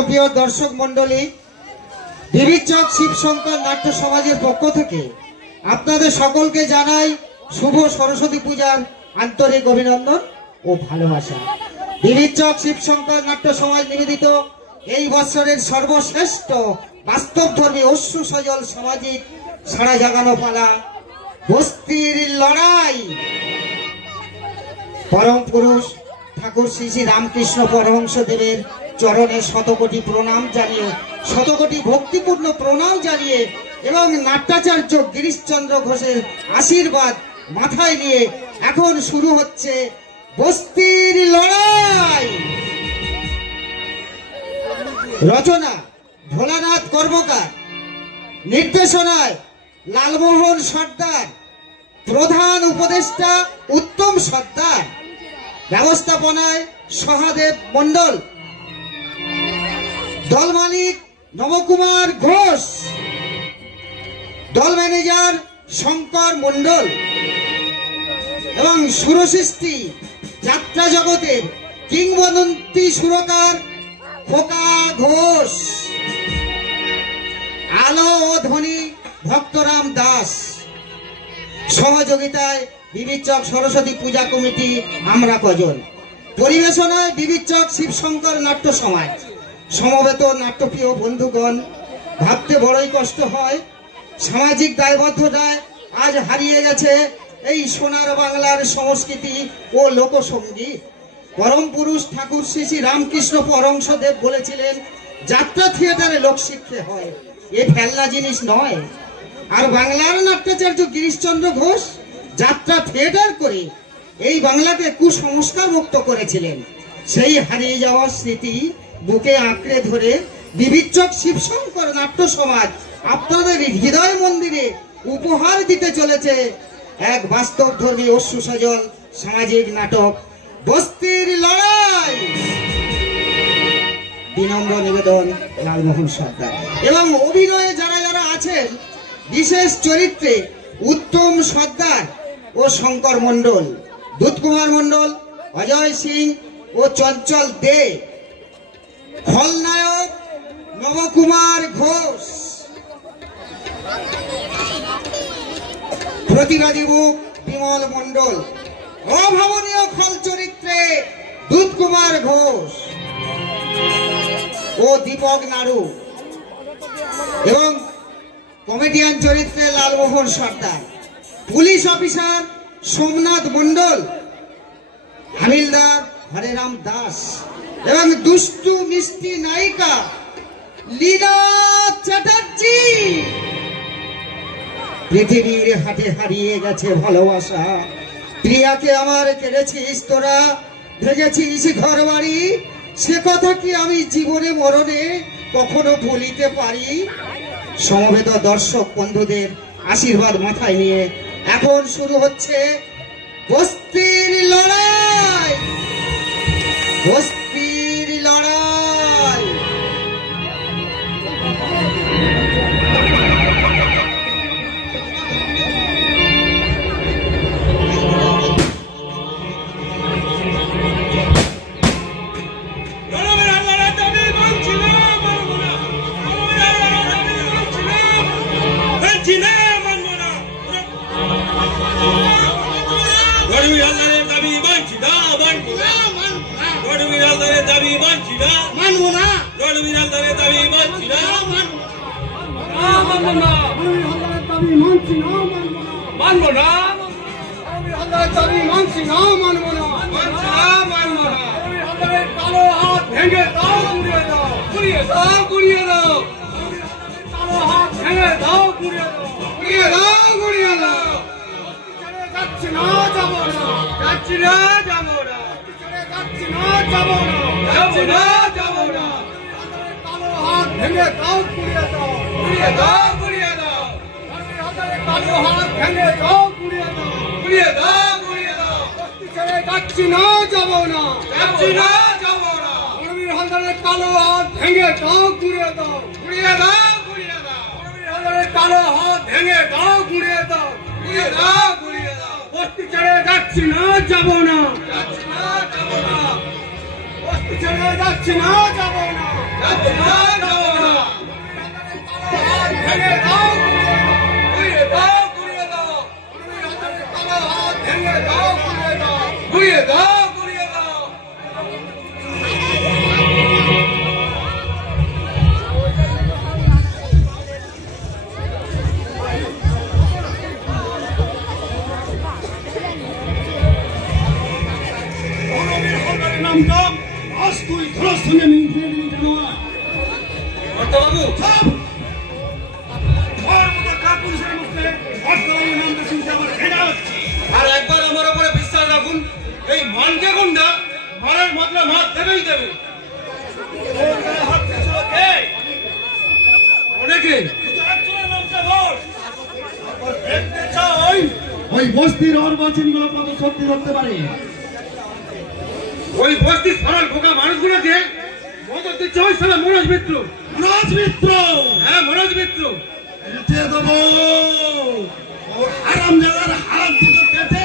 নাট্যপ্রিয় দর্শক মণ্ডলী, বিবিচক শিবশঙ্কর নাট্য সমাজের পক্ষ থেকে আপনাদের সকলকে জানাই শুভ সরস্বতী পূজার আন্তরিক অভিনন্দন ও ভালোবাসা। বিবিচক শিবশঙ্কর নাট্য সমাজ নিবেদিত এই বছরের সর্বশ্রেষ্ঠ বাস্তবধর্মী অশ্রু সজল সামাজিক সাড়া জাগানো পালা বস্তির লড়াই। পরম পুরুষ ঠাকুর শ্রী শ্রী রামকৃষ্ণ পরমহংসদেবের চরণে শতকোটি প্রণাম জানিয়ে, শতকোটি ভক্তিপূর্ণ প্রণাম জানিয়ে এবং নাট্যাচার্য গিরিশচন্দ্র ঘোষের আশীর্বাদ মাথায় নিয়ে এখন শুরু হচ্ছে বস্তির লড়াই। রচনা ভোলানাথ কর্মকার, নির্দেশনায় লালমোহন সর্দার, প্রধান উপদেষ্টা উত্তম সর্দার, ব্যবস্থাপনায় সহাদেব মণ্ডল, দল মালিক নবকুমার ঘোষ, দল ম্যানেজার শঙ্কর মণ্ডল এবং সুরসৃষ্টি যাত্রা জগতের কিংবদন্তি সুরকার খোকা ঘোষ, আলো ও ধ্বনি ভক্তরাম দাস, সহযোগিতায় বিবিচক সরস্বতী পূজা কমিটি আমরা কজন, পরিবেশনায় বিবিচক শিবশঙ্কর নাট্য সমাজ। সমবেত নাট্যপ্রিয় বন্ধুগণ, ভাবতে বড়ই কষ্ট হয়, সামাজিক দায়বদ্ধতায় আজ হারিয়ে গেছে এই সোনার বাংলার সংস্কৃতি ও লোকসঙ্গীত। পরম পুরুষ ঠাকুর শ্রী শ্রী রামকৃষ্ণ পরমহংসদেব বলেছিলেন, যাত্রা থিয়েটারে লোকশিক্ষে হয়, এ ফেলনা জিনিস নয়। আর বাংলার নাট্যাচার্য গিরিশচন্দ্র ঘোষ যাত্রা থিয়েটার করে এই বাংলাকে কুসংস্কার মুক্ত করেছিলেন। সেই হারিয়ে যাওয়া স্মৃতি বুকে আঁকড়ে ধরে বিবিচক শিবশঙ্কর নাট্য সমাজ আপনাদের হৃদয় মন্দিরে উপহার দিতে চলেছে এক বাস্তবধর্মী অশ্রু সজল সামাজিক নাটক বস্তির লড়াই। বিনম্র নিবেদন লালমোহন সর্দার। এবং অভিনয়ে যারা যারা আছেন, বিশেষ চরিত্রে উত্তম সর্দার ও শঙ্কর মণ্ডল, দুধকুমার মণ্ডল, অজয় সিং ও চঞ্চল দে, খলনায়ক নবকুমার ঘোষ, প্রতিবাদী মুখ বিমল মণ্ডল, অভাবনীয় খল চরিত্রে দুধকুমার ঘোষ ও দীপক নাড়ু এবং কমেডিয়ান চরিত্রে লালমোহন সর্দার, পুলিশ অফিসার সোমনাথ মণ্ডল, হামিলদার হরেরাম দাস এবং দুষ্টু মিষ্টি নায়িকা লীলা চ্যাটার্জি। পৃথিবীর হাটে হারিয়ে গেছে ভালোবাসা, প্রিয়াকে আমার কেড়েছিস তোরা, ভেঙেছিস ঘর বাড়ি, সে কথা কি আমি জীবনে মরণে কখনো ভুলিতে পারি? সমবেত দর্শক বন্ধুদের আশীর্বাদ মাথায় নিয়ে এখন শুরু হচ্ছে বস্তির লড়াই। বস্তির লড়াই। যাচ্ছি না, যাব না। আর একবার আমার উপরে বিশ্বাস রাখুন, এই মানকে গুন্ডা মারার বদলে মার দেবেই দেবে। অনেকে ওই বস্তির অর্বাচীন গুলো কত সত্যি ধরতে পারে। ওই বস্তির সরল বোকা মানুষগুলোকে মদত দিচ্ছে ওই সালা মনোজ মিত্র। মনোজ মিত্র? হ্যাঁ, মনোজ মিত্র। দেবো ওর হারাম জায়গার হাত দুটো কেটে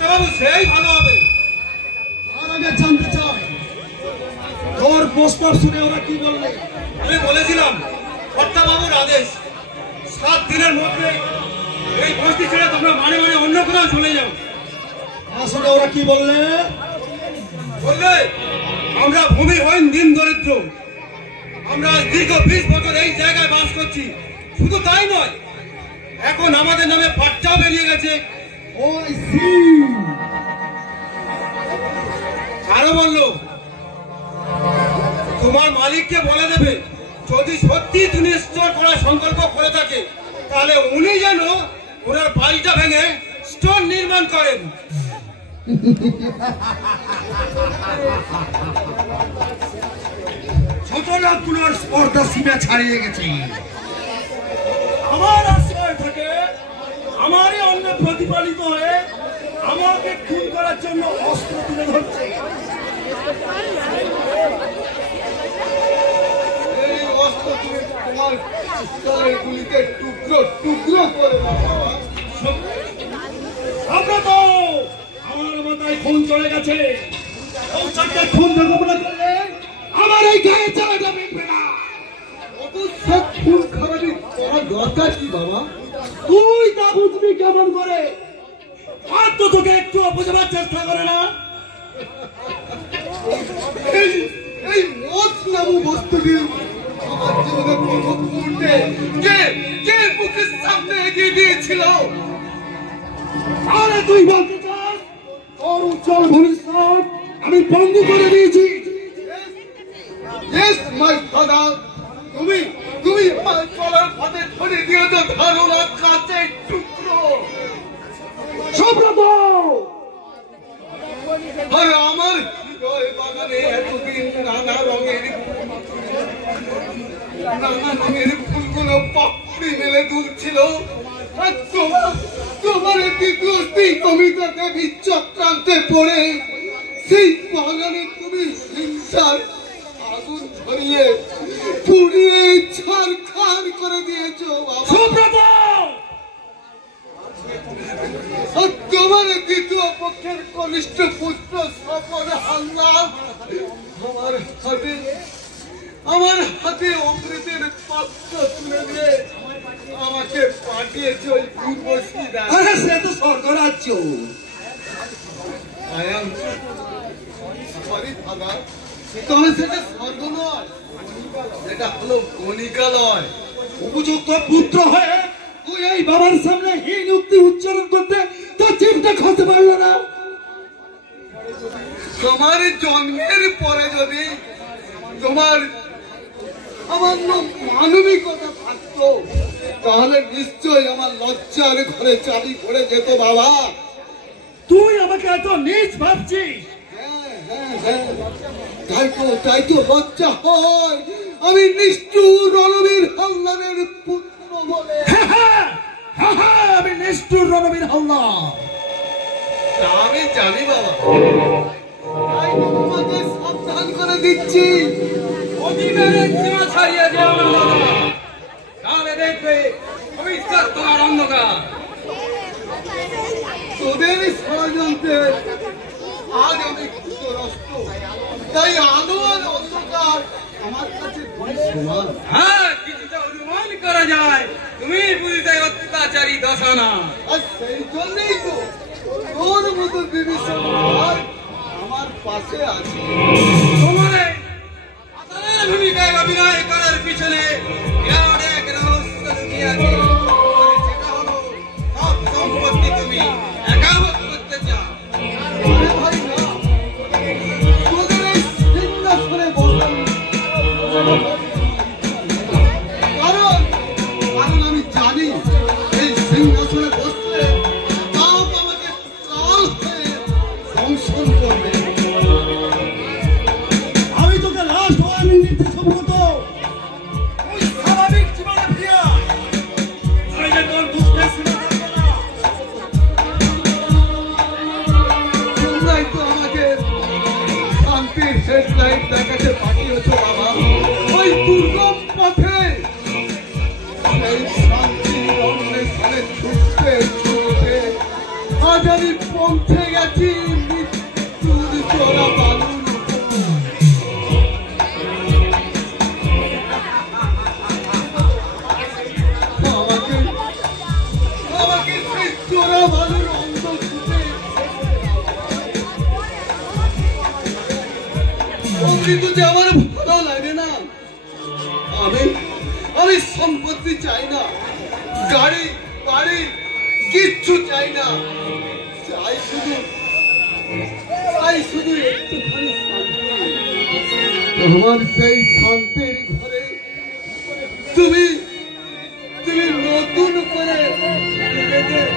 বাবু সেই ভালো হবে। আর আগে জানতে চাই তোর প্রস্তাব শুনে ওরা কি বললে? আমি বলেছিলাম বাবুর আদেশ 7 দিনের মধ্যে এই বস্তি ছেড়ে তোমরা মানে মানে অন্য কোথাও চলে যাও। আসলে ওরা কি বললে? বললে আমরা ভূমিহীন দিন দরিদ্র, আমরা দীর্ঘ 20 বছর এই জায়গায় বাস করছি। শুধু তাই নয়, এখন আমাদের নামে বাচ্চাও বেরিয়ে গেছে। আরো বললো তোমার মালিককে বলে দেবে যদি সত্যি তিনি স্টোর করার সংকল্প করে থাকে তাহলে উনি যেন ওনার বাড়িটা ভেঙে স্টোর নির্মাণ করেন। ছোটনাথগুলোর স্পর্ধা সীমা ছাড়িয়ে গেছে। আমার আশ্রয় থেকে আমারই অন্য প্রতিপালিত হয়ে আমাকে খুন করার জন্য অস্ত্র তুলে ধরছে। এই অস্ত্র তুমি তোমার পিস্তলের গুলিতে টুকরো টুকরো করে আমরা তো আমার মাথায় খুন চলে গেছে। খুন মোকাবিলা করলে আমার এই গায়ে চালাটা মিটবে না। অত সব খুন খারাপি করার দরকার কি বাবা? তুই তা বুঝবি কেমন করে? আর তো তোকে একটু বোঝাবার চেষ্টা করে না। এই মত নামু বস্তুটি আমার জীবনে প্রথম মুহূর্তে কে কে বুকের সামনে এগিয়ে দিয়েছিল? আরে তুই বলতে চাস তোর উজ্জ্বল ভবিষ্যৎ আমি বন্ধ করে দিয়েছি? Yes, my father. তুমি তুমি আমার চলার পথে ধরে দিয়েছো ধারণা কাঁচের টুকরো। সুব্রত, আর আমার হৃদয় বাগানে এতদিন নানা রঙের ফুলগুলো পাপড়ি মেলে দুলছিল। আর তোমার দ্বিতীয় স্ত্রী কবিতা দেবী চক্রান্তে পড়ে সেই বাগানে তুমি হিংসার আগুন ধরিয়ে পুড়িয়ে ছারখার করে দিয়েছো। সুব্রত, তোমার দ্বিতীয় পক্ষের কনিষ্ঠ পুত্র স্বপন হালদার আমার হাতে অমৃতের পাত্র তুলে দিয়ে আমাকে পাঠিয়েছে ওই পূর্বশী। আরে সে তো স্বর্গরাজ্য। তবে সেটা স্বর্গ নয়, সেটা হলো গণিকালয়। উপযুক্ত পুত্র হয়ে তুই এই বাবার সামনে হীন উক্তি উচ্চারণ করতে তোর চিন্তা খসতে পারল না? তোমার জন্মের পরে যদি তোমার সামান্য মানবিকতা থাকতো তাহলে নিশ্চয়ই আমার লজ্জার ঘরে চাবি পড়ে যেত বাবা। তুই আমাকে এত নীচ ভাবছিস? তাই তো লজ্জা হয় আমি নিষ্ঠুর রণবীর হালদারের পুত্র বলে। আমি নিষ্ঠুর রণবীর হালদার। আমি জানি বাবা, তাই তো তোমাকে সাবধান করে দিচ্ছি অধিকারের সীমা ছাড়িয়ে যেও না বাবা, তাহলে দেখবে ভবিষ্যৎ তোমার অন্ধকার। তোদের ষড়যন্ত্রে আজ আমি ক্ষুদ্রস্ত, তাই আলো আর অন্ধকার আমার কাছে দুই সমান। হ্যাঁ, কিছুটা অনুমান করা যায় তুমি বুঝতে অত্যাচারী দশানা। আর সেই জন্যই তো তোর মতো বিভীষণ ভাই আমার পাশে আছে। তোমার পাতালের ভূমিকায় অভিনয় করার পিছনে বিরাট এক রহস্য লুকিয়ে আছে। আর সেটা হলো সব সম্পত্তি তুমি একা ভোগ করতে চাও। আরে ভাই না, তোদের এই সিংহাসনে বসার কারণ আমি জানি এই সিংহাসনে বসলে বাপ আমাকে কাল হয়ে দংশন করবে। আমি তোকে লাস্ট ওয়ার্নিং দিতে সম্মত। তুই স্বাভাবিক জীবনে ফিরে আয়, নইলে তোর দুঃখের সীমা থাকবে না। তোমরাই তো আমাকে শান্তির হেডলাইট দেখাতে পাঠিয়েছ বাবা, ওই দুর্গম পথে এই শান্তির অন্বেষণে ছুটতে ছুটতে আজ আমি পৌঁছে গেছি মৃত্যুর চোরা বালুর উপর। আমাকে আমাকে সেই চোরা বালুর অন্ধকূপে অমৃত যে আমার ভালো লাগে না। আমি সম্পত্তি চাই না, গাড়ি বাড়ি কিচ্ছু চাই না, চাই শুধু একটুখানি শান্তি। তোমার সেই শান্তির ঘরে তুমি নতুন করে বিভেদের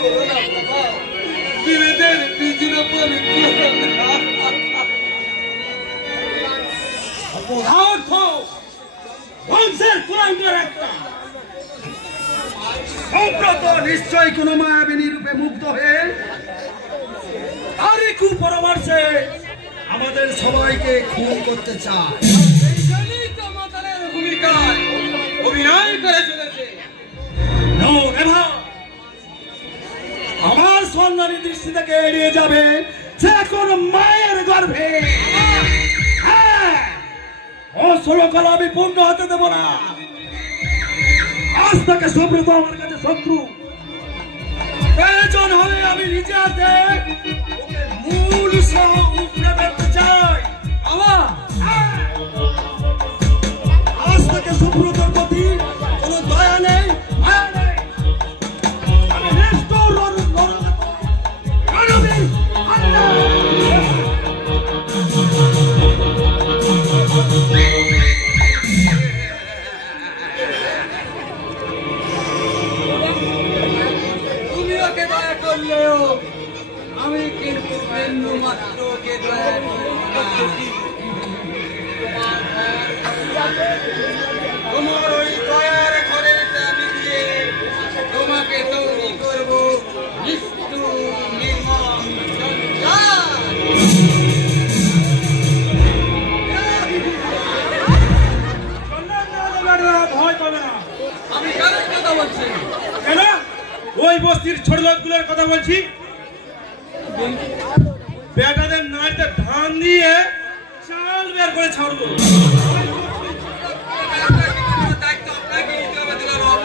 করো না বাবা, বিভেদের বীজের উপর অপদার্থ বংশের কুলাঙ্গের একটা সম্প্রত নিশ্চয়ই কোন মায়াবিনী রূপে মুগ্ধ হয়ে তারই কুপরামর্শে আমাদের সবাইকে খুন করতে চায়। এই জন্যই তো মাতালের ভূমিকায় অভিনয় করে চলেছে। No, never! আমার সন্ধানী দৃষ্টি থেকে এড়িয়ে যাবে সে কোন মায়ের গর্ভে। হ্যাঁ, অসলকাল আমি পূর্ণ হতে দেব না। আজ থেকে সুব্রত আমার কাছে শত্রু। প্রয়োজন হলে আমি নিজে হাতে ওকে মূল সহ উপড়ে ফেলতে চাই। আমার আজ থেকে সুব্রতর প্রতি কোনো দয়া নেই, মায়া নেই। আমি নিষ্ঠুর রণবীর আল্লাহ। তুমি ওকে দয়া করলেও আমি কিন্তু বিন্দু মাত্র ওকে দয়া করি না। তোমার ওই দয়ার ঘরের দাবি দিয়ে তোমাকে তৈরি করবো নিষ্ঠুর নির্মম জঞ্জাল। ভয় পাবে না। আমি কারোর কথা বলছি না। কেন? ওই বস্তির ছোট লোকগুলোর কথা বলছি। বেটাদের নাড়িতে ধান দিয়ে চাল বের করে ছাড়বো। দায়িত্ব আপনাকে নিতে হবে দুলাভাই।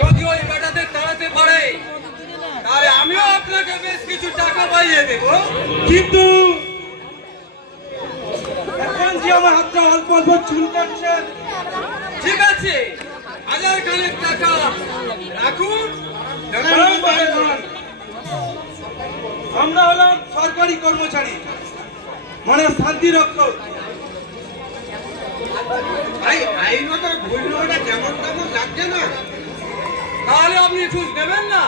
যদি ওই বেটাদের তাড়াতে পারে তাহলে আমিও আপনাকে বেশ কিছু টাকা পাইয়ে দেবো। কিন্তু এখন যে আমার হাতটা অল্প অল্প চুল কাটছে। ঠিক আছে, 1000 খানেক টাকা রাখুন। আমরা হলাম সরকারি কর্মচারী, মানে শান্তি রক্ষক। আইনত ঘুরনোটা যেমন তেমন লাগছে না, তাহলে আপনি ঘুষ দেবেন না?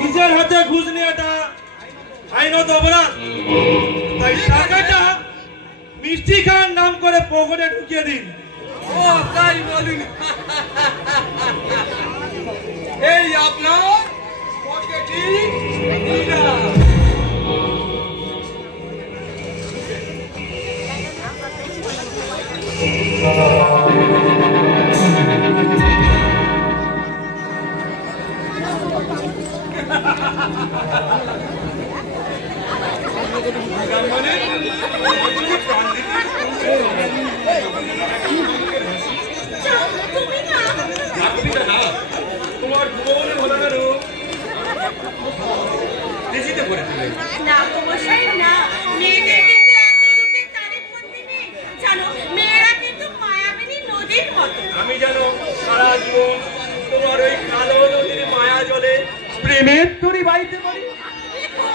নিজের হাতে ঘুষ নেওয়াটা আইনত অপরাধ। তাই টাকাটা মিষ্টি খান নাম করে পকেটে ঢুকিয়ে দিন। ও তাই বলুন। এই আপনার পকেটই তোমার ভুবনে ভোলানো নিজেতে করে দিলে না অবশ্যই না, মেয়েদের কিন্তু এত রূপের তারিফ করতে নেই জানো, মেয়েরা কিন্তু মায়াবিনী নদীর মতো। আমি জানো সারা জীবন তোমার ওই কালো নদীর মায়া জলে প্রেমের তরি বাইতে পারি। দেখো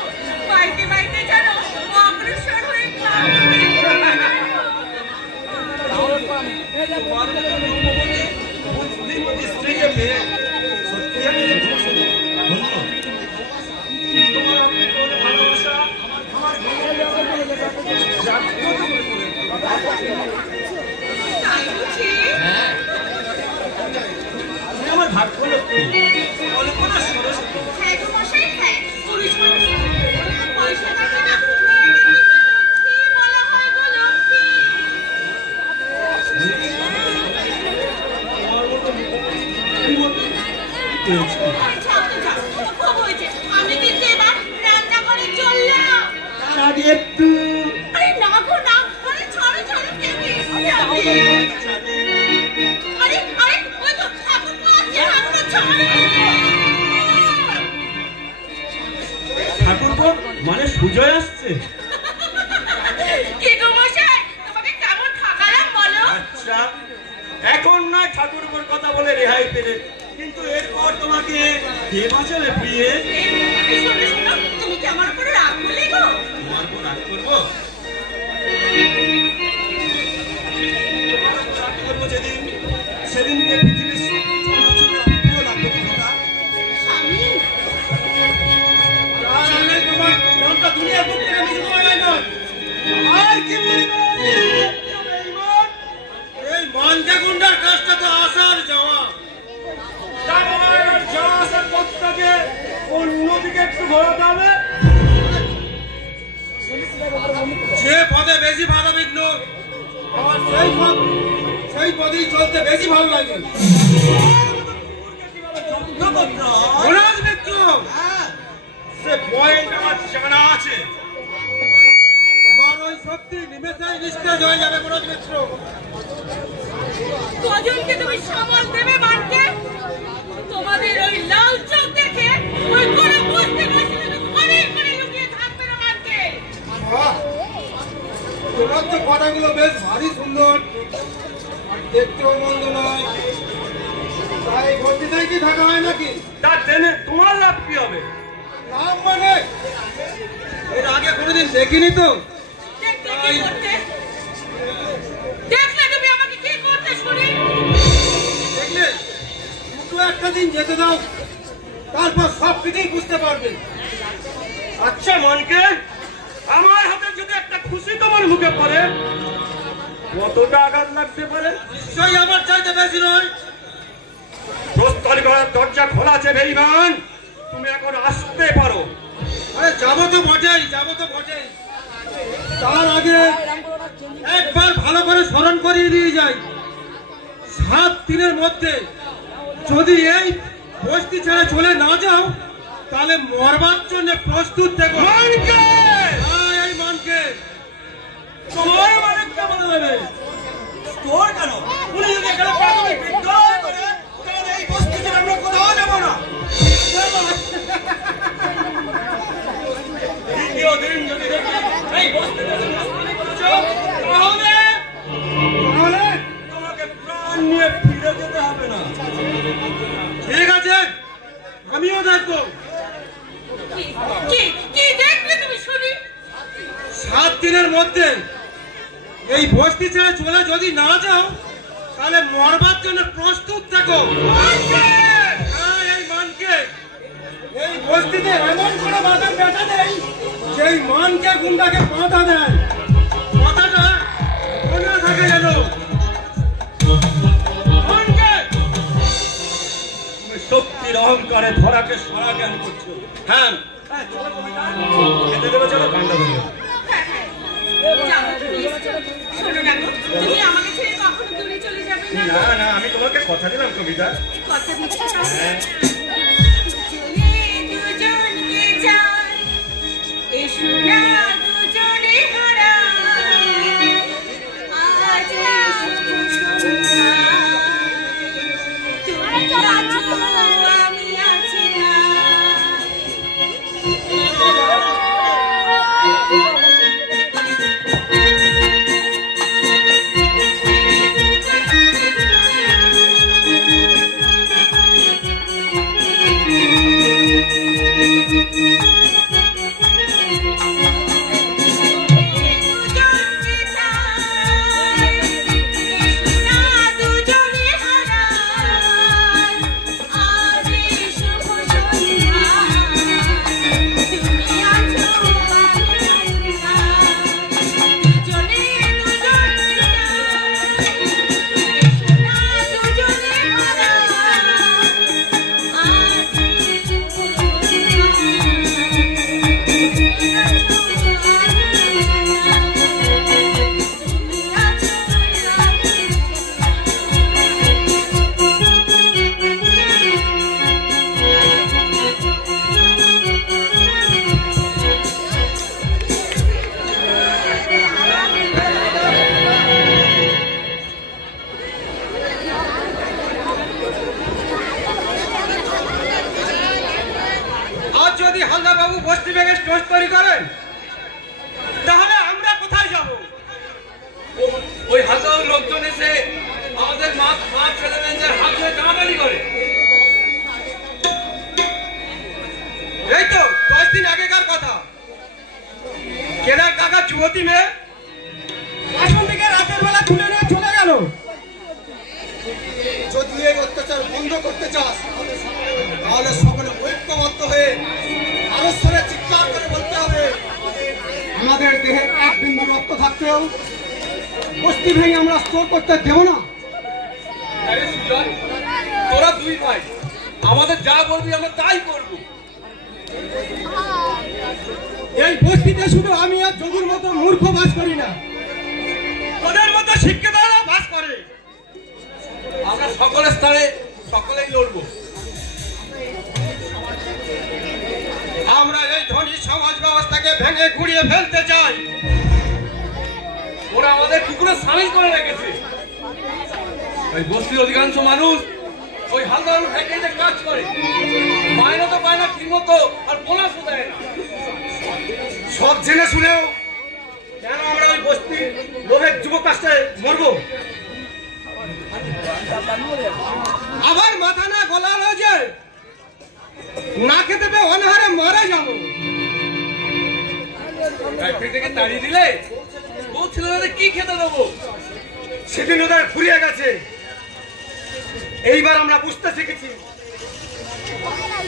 বাইতে বাইতে জানো অগ্রসর হয়ে বুদ্ধিমতী স্ত্রীকে পেয়ে সত্যি আমি ধন্য। তোমার অমৃত ভালোবাসা আমার তাই বুঝি? তুমি আমার ভাগ্য লক্ষ্মী, কল্পনা সরস্বতী। হ্যাঁ গো মশাই, হ্যাঁ পুরুষ মানুষের পয়সা থাকে না, মেয়েদেরকে লক্ষ্মী বলা হয় গো, লক্ষ্মী। আমি কিন্তু এবার রান্না করে চললাম। তার আগে একটু আরে না গো না, আরে ছাড়ো ছাড়ো, কেউ এসে যাবে। আরে আরে ওই তো ঠাকুর পাচ্ছে, হাতটা ছাড়ো। ঠাকুর মানে সুজয় আসছে। কি গো মশাই, তোমাকে কেমন ঠকালাম বলো? আচ্ছা এখন না ঠাকুর কথা বলে রেহাই পেলে, কিন্তু এরপর তোমাকে কে বাঁচাবে প্রিয়ে? শোনো শোনো, তুমি কি আমার উপরে রাগ করলে গো? তোমার উপর রাগ করবো? রাগ করবো যেদিন, সেদিনকে পৃথিবীর সবচেয়ে অপ্রিয় লাগবে কথা। স্বামী তোমার নামটা দুনিয়ার বুক থেকে মিশে দেওয়া যায় না। আর কি বলবো? এই মানকে গুন্ডার কাজটা তো আসার যাওয়া। অন্যদিকে একটু ঘোরাতে হবে। যে পদে বেশি বাধা বিঘ্ন, আমার সেই পদেই চলতে বেশি ভালো লাগে। মনোজ মিত্র, সে পয়েন্ট আমার জানা আছে। তোমার ওই সত্যি নিমেষেই নিস্তেজ হয়ে যাবে মনোজ মিত্র। কজনকে তুমি সামাল দেবে মানকে? তোমাদের ওই লাল চোখ দেখে ওই করে বুঝতে পারছি তুমি ঘরে ঘরে লুকিয়ে থাকবে না মানকে। বাহ, তোমার তো কথাগুলো বেশ ভারী সুন্দর আর দেখতেও মন্দ নয়। তাই বলতে কি থাকা হয় নাকি? তার জেনে তোমার লাভ কি হবে? নাম মানে এর আগে কোনোদিন দেখিনি তো। দেখলে কি করতে? দেখলে তুমি আমাকে কি করতে শুনি? দেখলে দুটো একটা দিন যেতে দাও, তারপর সব কিছুই বুঝতে পারবে। আচ্ছা মনকে, আমার হাতে যদি একটা খুশি তোমার মুখে পড়ে কতটা আঘাত লাগতে পারে? নিশ্চয়ই আমার চাইতে বেশি নয়। প্রস্তর ঘরের দরজা খোলা আছে বেঈমান, তুমি এখন আসতে পারো। আরে যাবো তো বটেই, যাবো তো বটেই। তার আগে একবার ভালো করে স্মরণ করিয়ে দিয়ে যাই, 7 দিনের মধ্যে যদি এই বস্তি ছেড়ে চলে না যাও, তাহলে মরবার জন্য প্রস্তুত থেকো। মনকে! হ্যাঁ, এই মনকে। তোমার মালিকটা বলে দেবে। তোর কেন? উনি যদি এখানে প্রাথমিক বিদ্রোহ করে, তাহলে এই বস্তি ছেড়ে আমরা কোথাও যাবো না। দ্বিতীয় দিন যদি দেখি এই বস্তিতে তুমি নাস্তানি করেছো, তাহলে তোমাকে প্রাণ নিয়ে ফিরে যেতে হবে না। ঠিক আছে, আমিও দেখবো। কি কি দেখলে তুমি শুনি? 7 দিনের মধ্যে এই বস্তি ছেড়ে চলে যদি না যাও, তাহলে মরবার জন্য প্রস্তুত থাকো। হ্যাঁ, এই মানকে এই বস্তিতে এমন কোনো বাধা বেটা নেই যেই মানকে গুন্ডাকে বাধা দেয়। কথাটা মনে থাকে যেন। মানকে তুমি শক্তির অহংকারে ধরাকে সারা জ্ঞান করছো। হ্যাঁ, চলো তুমি না, খেতে দেবে, চলো কান্ডা দেবে। যাও, তুমি এসো। শোনো না গো, তুমি আমাকে ছেড়ে কখনো না না, আমি তোমাকে কথা দিলাম কবিতা। কথা দিচ্ছ না? হ্যাঁ। দুজনকে চাই, এসো না দুজনে হারাই, আজ সন্ধ্যা, তুমি আছো আমি আছি না। যদি হালদার বাবু বস্তি ভেঙে স্টোর তৈরি করেন তাহলে আমরা কোথায় যাব? ওই হাজার লোকজন এসে আমাদের মা ছেলে মেয়েদের হাত ধরে টানাটানি করে। এই তো 10 দিন আগেকার কথা, কেদার কাকা যুবতী মেয়ে আসন থেকে রাতের বেলা তুলে নিয়ে চলে গেল। যদি এই অত্যাচার বন্ধ করতে চাস তাহলে সকলে ঐক্যবদ্ধ হয়ে আরো সরে চিৎকার করে বলতে হবে, আমাদের দেহে এক বিন্দু রক্ত থাকতেও বস্তি ভেঙে আমরা স্টোর করতে দেব না। তোরা দুই ভাই, আমাদের যা বলবি আমরা তাই করব। এই বস্তিতে শুধু আমি আর যোগুর মতো মূর্খ বাস করি না, ওদের মতো শিক্ষিতরা বাস করে। আমরা সকলের স্তরে সকলেই লড়বো। আমরা এই ধনী সমাজ ব্যবস্থাকে ভেঙে গুড়িয়ে ফেলতে চাই। ওরা আমাদের কুকুরে সামিল করে রেখেছে। ওই বস্তির অধিকাংশ মানুষ ওই হালদার ফ্যাক্টরিতে কাজ করে, মাইনে তো পায় না ঠিক মতো, আর বোনাসও দেয় না। সব জেনে শুনেও কেন আমরা ওই বস্তির লোভের যুবক কাছে মরবো? আবার মাথা না গলালো যে না খেতে পেয়ে অনাহারে মারা যাবো। থেকে তাড়িয়ে দিলে ও ছেলেদের কি খেতে দেবো? সেদিন ওদের ফুরিয়ে গেছে। এইবার আমরা বুঝতে শিখেছি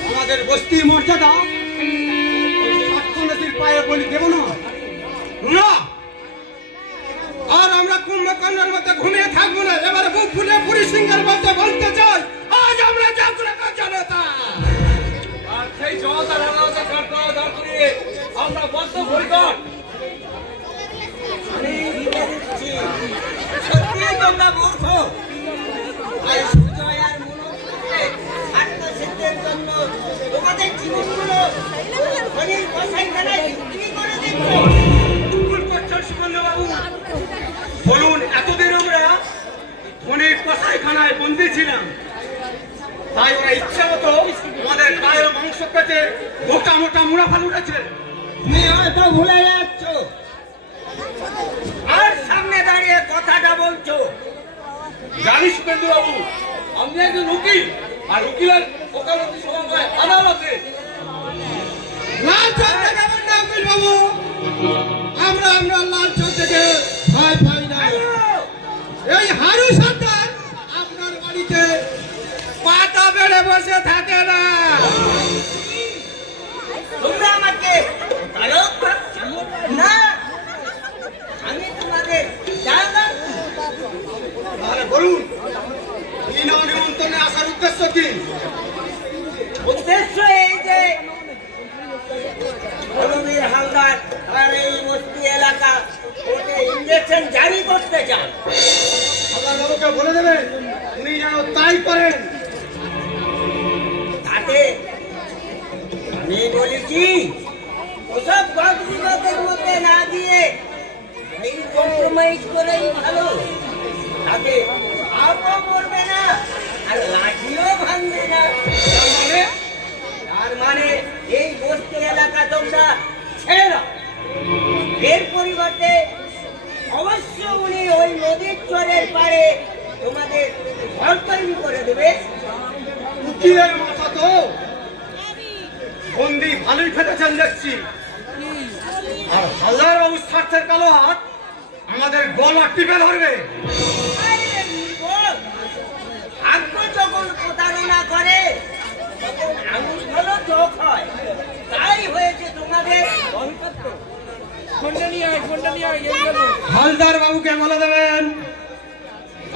আমাদের বস্তির মর্যাদা নদীর পায়ে বলি দেব না। আর আমরা কুম্ভকর্ণের মধ্যে ঘুমিয়ে থাকবো না। এবার বুক ফুলে পুরী সিংহের মধ্যে বলতে চাই, আজ আমরা জাগ্রত জনতা। আর সেই জনতার দাঁড় করিয়ে আমরা বদ্ধ পরিকর। সত্যি তোমরা মূর্খ। এই সুজয় আর মনোরথে স্বার্থ সিদ্ধের জন্য তোমাদের জীবনগুলো খনির কসাইখানায় বিক্রি করে দিচ্ছ। ভুল করছেন সুগন্ধবাবু। বলুন, এতদিন আমরা খনির কসাইখানায় বন্দী ছিলাম, তাই ওরা ইচ্ছা মতো আমাদের গায়ের মাংস পেতে মোটা মোটা মুনাফা লুটেছে। তুমি হয়তো ভুলে যাচ্ছ আর সামনে দাঁড়িয়ে কথাটা বলছো। জানি সুগন্ধ বাবু, আমি একজন উকিল, আর উকিলের ওকালতি সভা হয় আদালতে। লাল চোখ দেখাবেন না উকিল বাবু, আমরা লাল চোখ থেকে ভয় পাই না। এই হারু সর্দার আপনার বাড়িতে পাতা বেড়ে বসে থাকে না। তোমরা আমাকে গায়ক ভাবছো? না, আমি তোমাদের জায়গা। তাহলে বলুন, বিনা নিমন্ত্রণে আসার উদ্দেশ্য কি? উদ্দেশ্য এই যে হলুদের হালদার আর এই বস্তি এলাকা ওকে ইঞ্জেকশন জারি করতে চান। আল্লাহ বাবুকে বলে দেবে উনি যেন তাই করেন। তাতে আমি বলি কি, ওসব বাগবিবাদের মধ্যে না দিয়ে এই কম্প্রোমাইজ করেই ভালো। তাতে আপও মরবে না আর লাঠিও ভাঙবে না। তার মানে এই বস্তি এলাকা তোমরা ছেড়ে দাও। এর পরিবর্তে অবশ্য উনি ওই নদীর চরের পাড়ে তোমাদের ঘর তৈরি করে দেবে। উকিলের মাথা তো বন্দি ভালোই খেতেছেন দেখছি। আর হালদার বাবু স্বার্থের কালো হাত আমাদের গলা টিপে ধরবে। ভাগ্য যখন প্রতারণা করে তখন আঙুল ভালো চোখ হয়। তাই হয়েছে তোমাদের গন্তব্য। হালদার বাবুকে বলে দেবেন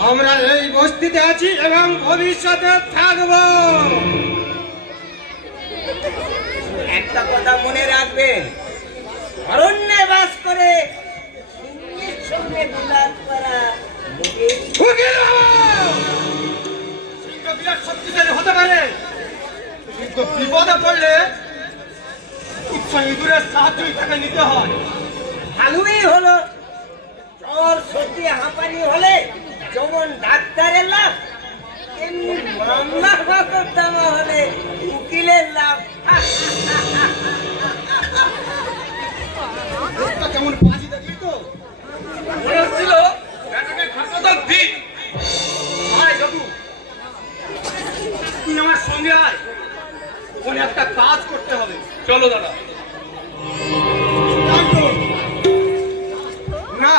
আমরা এই বস্তিতে আছি এবং ভবিষ্যতে থাকব। একটা কথা মনে রাখবেন, অরণ্যে বাস করে সিংহের সঙ্গে বিলাস করা মোটেই উকিল বাবু! সিংহ বিরাট শক্তিশালী হতে পারে, কিন্তু বিপদে পড়লে উচ্চ ইঁদুরের সাহায্যই তাকে নিতে হয়। ভালোই হলো। জ্বর সর্দি হাঁপানি হলে যেমন ডাক্তারের লাভ, তেমনি মামলার বাকরদামা হলে উকিলের লাভ। লোকটা কেমন বাজি দেখলি তো? মনে হচ্ছিল ব্যাটাকে খাতাদার দিই। আয় বাবু, তুই আমার সঙ্গে আয়, ওখানে একটা কাজ করতে হবে। চলো দাদা। না,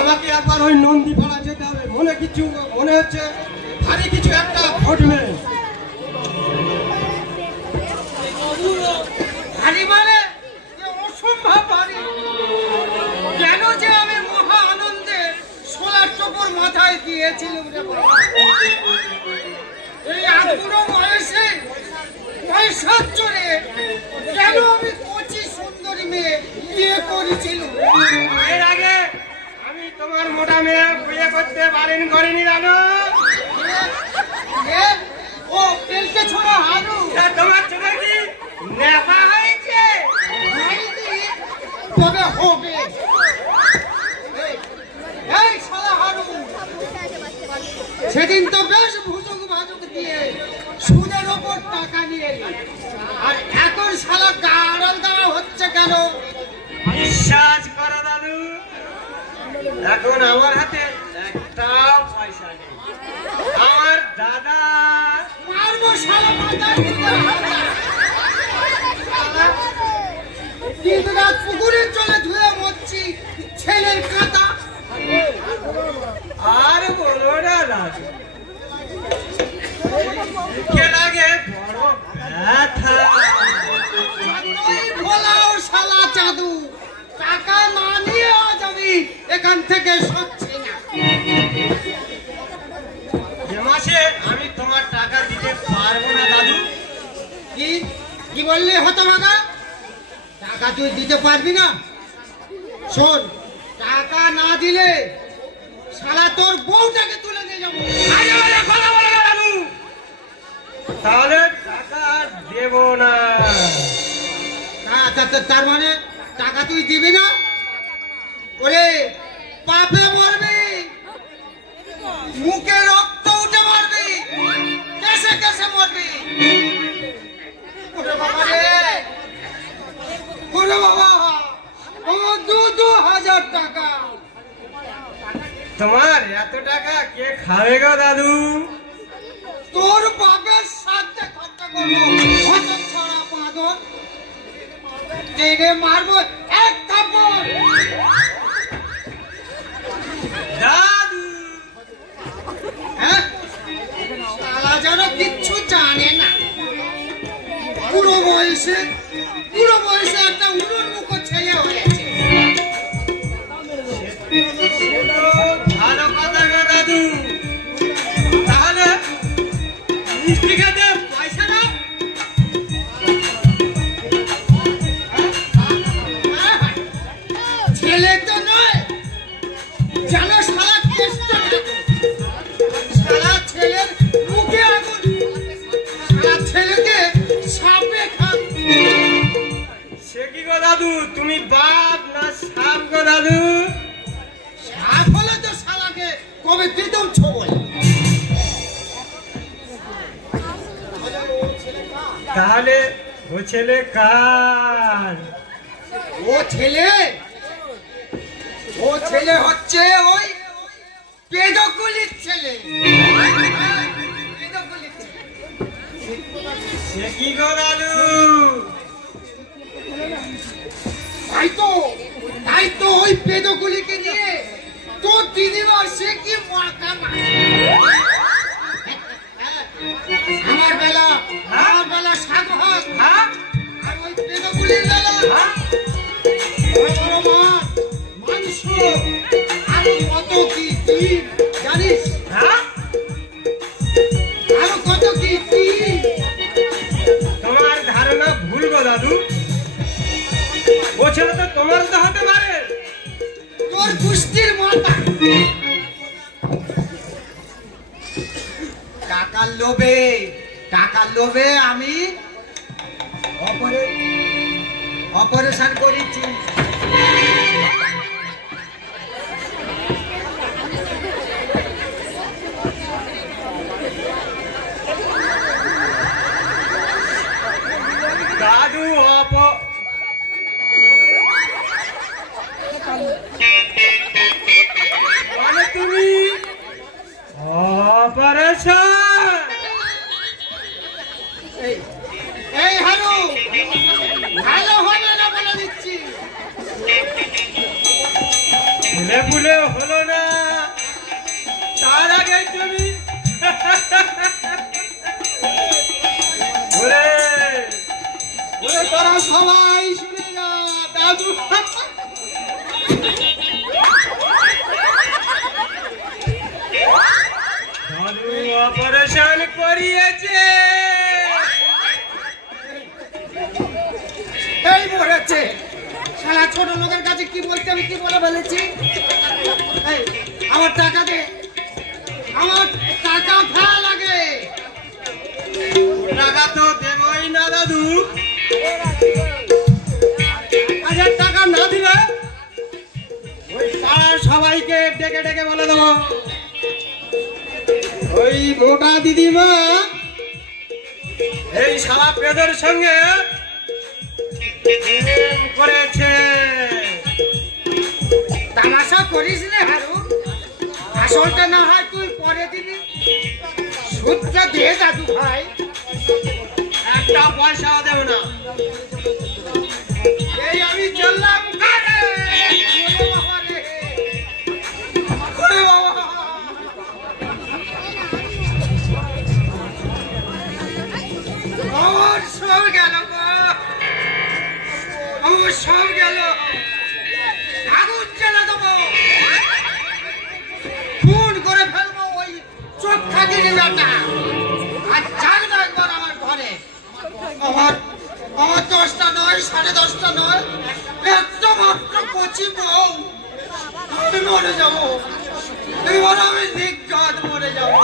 আমাকে একবার ওই নন্দীপাড়া যেতে হবে। মনে হচ্ছে ভারী কিছু একটা ঘটবে। ভারী মানে অসম্ভব ভারী। কেন যে আমি মহা আনন্দে সোলার চোপড় মাথায় দিয়েছিলাম রে বাবা। এই আধুরো বয়সে পয়সার জোরে কেন আমি কচি সুন্দরী মেয়ে বিয়ে করেছিলাম। এর আগে আমি তোমার মোটা মেয়ে বিয়ে করতে পারেন করিনি জানো? ও পেলকে ছোড়া হারু তোমার চোখে কি নেশা হয়েছে? তবে হবে। এই শালা হারু, সেদিন তো বেশ ভুজুক ভাজুক দিয়ে সুদের ওপর টাকা নিয়ে এলি। আর এখন শালা গাড়ল দেওয়া হচ্ছে কেন? বিশ্বাস করো দাদু, এখন আমার হাতে একটাও পয়সা নেই। আমার দাদা মারবো শালা মাথা দিন রাত পুকুরের জলে ধুয়ে মরছি ছেলের কাঁটা। আর বলো না দাদু, কে লাগে বড় ব্যথা। ভোলাও শালা চাদু, টাকা না নিয়ে আজ আমি এখান থেকে সরছি না। এ মাসে আমি তোমার টাকা দিতে পারবো না দাদু। কি কি বললি হতভাগা? টাকা তুই দিতে পারবি না? শোন, টাকা না দিলে শালা তোর বউটাকে তুলে নিয়ে যাবো। আরে বলে কথা বলে না দাদু, তাহলে টাকা আর দেবো না। তার মানে টাকা তুই দিবি না? ওরে পাপে মরবি, মুখে রক্ত উঠে মরবি, কেসে কেসে মরবি। ওরে বাবা রে, ওরে বাবা, আমার 2,000 টাকা। তোমার এত টাকা কে খাবে গো দাদু? তোর বাপের সাথে খরচা করবো। হত ছড়া বাঁদর, টেনে মারবো এক থাপ্পড়। দাদু হ্যাঁ, শালা যেন কিচ্ছু জানে না। পুরো বয়সে একটা উন্মুখ ছেলে হয়েছে। ভালো কথা গো দাদু, তাহলে মিষ্টি খেতে পয়সা দাও। ছেলে তো নয়, জানো শালা প্রীতম ছবল। তাহলে ও ছেলে কার? ও ছেলে হচ্ছে ওই পেদকুলির ছেলে। সে কি গো দাদু? তাই তো ওই পেদকুলিকে নিয়ে তোর দিদিমা সে কি মাথা আমার বেলা সাগর, আর ওই পেদকুলির বেলা মাংস, আরো কত কি তুই জানিস? আরো কত কি তুই? তোমার ধারণা ভুল গো দাদু। ও ছেলে তো তোমার তো হতে পারে। তোর কুষ্টির মাথা। টাকার লোভে আমি অপারেশন করেছি। দাদু মানে তুমি অপারেশন? এই হারু, ভালো হবে না বলে দিচ্ছি। ছেলে পুলে হলো না, তার আগে তুমি তোরা সবাই শুনে যা, দাদু দাদু অপারেশন করিয়েছে। এই মরেছে শালা, ছোট লোকের কাছে কি বলতে আমি কি বলে বলেছি? এই, আমার টাকা দে, আমার টাকা ফেলা লাগে। টাকা তো দেবই না দাদু। 1000 টাকা না দিলে ওই পাড়ার সবাইকে ডেকে ডেকে বলে দেবো ওই মোটা দিদিমা এই শালা পেদের সঙ্গে প্রেম করেছে। তামাশা করিস রে হারু, আসলটা না হয় তুই পরে দিবি, সুদটা দিয়ে দাদু ভাই। একটা পয়সা দেব না। এই আমি চললাম ঘরে। ওরে বাবা রে, ওরে বাবা। আমার সব গেল গো, আমার সব গেল। আগুন জ্বালা দেবো, খুন করে ফেলবো ওই চোখ খাটির বেটা। আর জাগবে একবার আমার ঘরে। আমার 10টা নয়, 10:30টা নয়, একটা মাত্র কচি বউ। আমি মরে যাবো, এবার আমি নির্ঘাত মরে যাবো।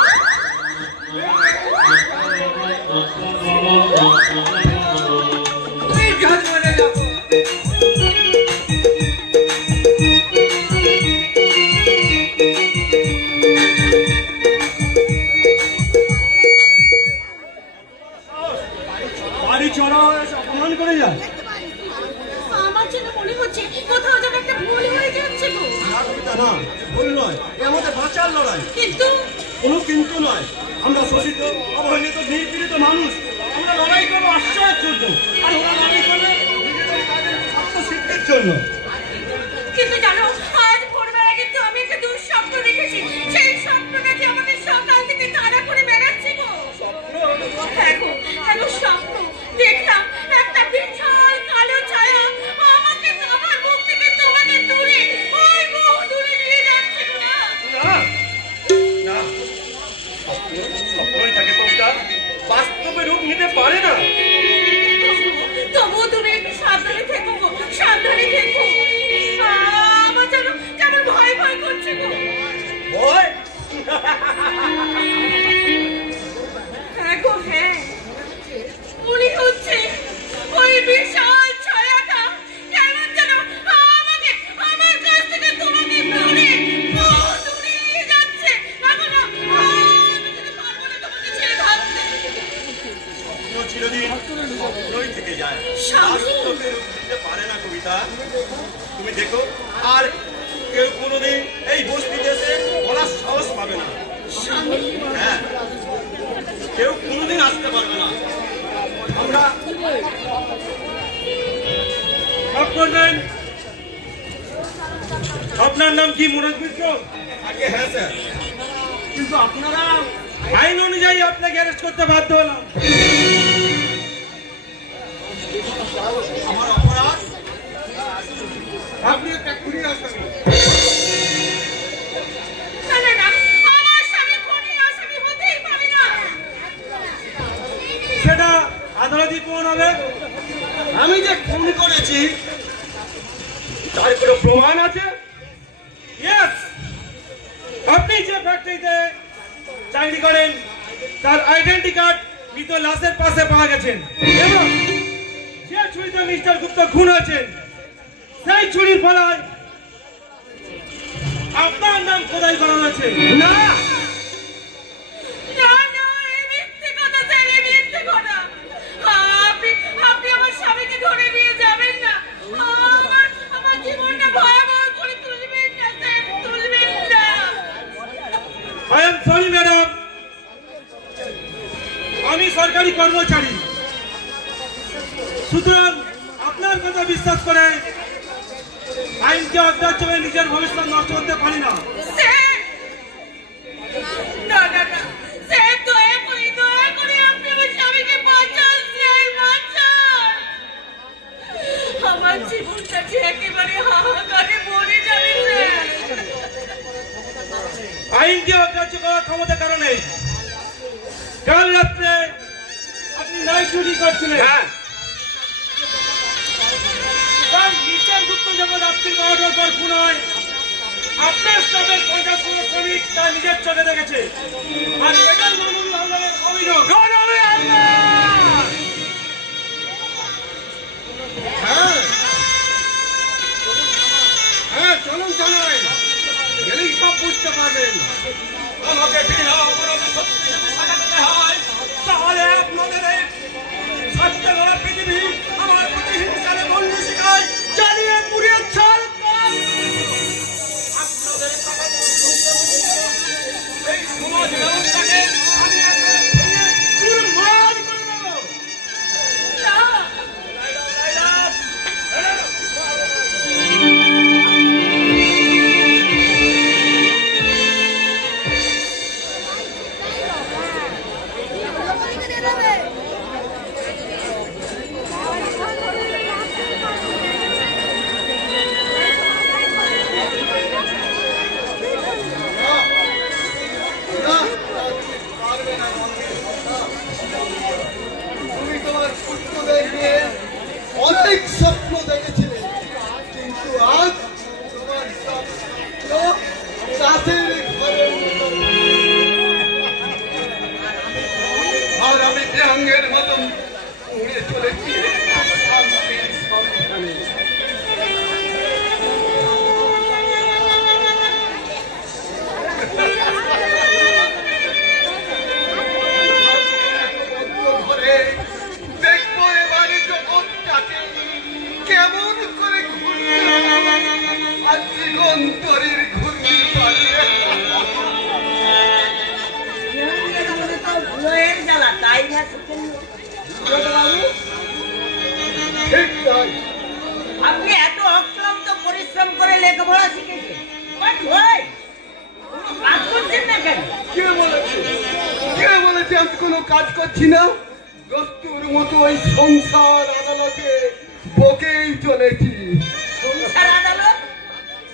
নির্ঘাত মরে যাবো। বাড়ি চড়া হয়ে অপমান করে যায়। আমার যেন মনে হচ্ছে কোথাও যেন একটা ভুল হয়ে যাচ্ছে গো। না, ভুল নয়, এর মধ্যে বাঁচার লড়াই। কিন্তু কোনো কিন্তু নয়। আমরা শোষিত, অবহেলিত, নিপীড়িত মানুষ। আমরা লড়াই করবো আশ্রয়ের জন্য, আর ওরা লড়াই করবে নিজেদের কাজের আত্মসিদ্ধির জন্য। কিন্তু জানো, আজ ভোরবেলা কিন্তু আমি একটা দুঃস্বপ্ন দেখেছি। সেই স্বপ্নটাকে আমাদের সকাল থেকে তাড়া করে বেড়াচ্ছে গো। হ্যাঁ গো, স্বপ্ন দেখলাম একটা বিশাল কালো ছায়া আমাকে আমার মুখ থেকে তোমাকে দূরে, ওই মুখ দূরে নিয়ে যাচ্ছে গো। না, স্বপ্নই থাকে কোনটা, বাস্তবে রূপ নিতে পারে না। তবুও তুমি একটু সাবধানে থেকো গো, সাবধানে থেকো। আমার যেন কেমন ভয় ভয় করছে গো। ভয়? হ্যাঁ গো, হ্যাঁ, মনে হচ্ছে ওই বিশাল ছায়াটা কেমন যেন আমাকে আমার কাছ থেকে তোমাকে দূরে দূরে নিয়ে যাচ্ছে। স্বপ্নই থেকে যায়, স্বামী। বাস্তবে রূপ দিতে পারে না কবিতা। তুমি দেখো, আর কেউ কোনোদিন এই বস্তিতে এসে বলার সাহস পাবে না। স্বামী, হ্যাঁ, কেউ কোনোদিন আসতে পারবে না। আমরা আপনার নাম কি মনোজ মিত্র? আগে হ্যাঁ স্যার, কিন্তু আপনারা আইন অনুযায়ী আপনাকে অ্যারেস্ট করতে বাধ্য হলাম। আমার অপরাধ আপনি একটা খুনি আসামি। না না না, আমার স্বামী খুনি আসামি হতেই পারে না। সেটা আদালতই প্রমাণ হবে। আমি যে খুন করেছি তার কোনো প্রমাণ আছে? ইয়েস, আপনি যে ফ্যাক্টরিতে চাকরি করেন তার আইডেন্টি কার্ড মৃত লাশের পাশে পাওয়া গেছেন, এবং যে ছুরিতে মিস্টার গুপ্ত খুন হয়েছেন সেই ছুরির ফলায় আপনার নাম খোদাই করা হয়েছে। না, না না, এই মিথ্যে কথা স্যার, এই মিথ্যে কথা। আপনি আমার স্বামীকে ধরে নিয়ে যাবেন না। আমার জীবনটা ভয়াবহ করে তুলবেন না স্যার, তুলবেন না। আই এম সরি ম্যাডাম, আমি সরকারি কর্মচারী, সুতরাং আপনার কথা বিশ্বাস করে আইনকে অগ্রাহ্য করে নিজের ভবিষ্যৎ নষ্ট করতে পারি না। স্যার, না না না স্যার, দয়া করে আপনি আমার স্বামীকে বাঁচান স্যার, বাঁচান। আমার জীবনটা যে একেবারে হাহাকারে মরে যাবে স্যার। আইনকে অগ্রাহ্য করার ক্ষমতা কারণে কাল রাত্রে আপনি নাইট ডিউটি করছিলেন। তার মিস্টার গুপ্ত যখন রাত্রি 12টার পর খুন হয়, আপনার স্টাফের 50 শ্রমিক তা নিজের চোখে দেখেছে, আর এটাই মানবী হালদারের অভিযোগ। হ্যাঁ, চলুন থানায় গেলেই সব বুঝতে পারবেন। আমাকে বিনা অপরাধে সত্যি যদি সাজা পেতে হয়, তাহলে আপনাদের এই সত্য ভরা পৃথিবী আমার প্রতি হিংসারে বন্ধু শিখায়, জ্বালিয়ে পুড়িয়ে ছাড় কর। আপনাদের কথা এই সমাজ ব্যবস্থাকে আমি একবার ভেঙে চুরমার করে দেবো। তুমি তোমার পুত্রদের নিয়ে অনেক স্বপ্ন দেখেছিলে, কিন্তু আজ তোমার স্বপ্ন চাষের ঘরের মতো। আর আমি দেহাঙ্গের মতন উড়ে চলেছি শান্তির সন্ধানে। ঘরে দেখবো এবারে জগৎটাকে কেমন করে ঘুরতে আর জীবন্তরের ঘুরতে পারবে। ভুলের জ্বালা, তাই ভাবছেন বাবু? ঠিক তাই। আপনি এত অক্লান্ত পরিশ্রম করে লেখাপড়া শিখেছেন, বাট ভাই কাজ করছেন না কেন? কে বলেছে? কে বলেছে আমি কোনো কাজ করছি না? দস্তুর মতো ওই সংসার আদালতে বকেই চলেছি। সংসার আদালত?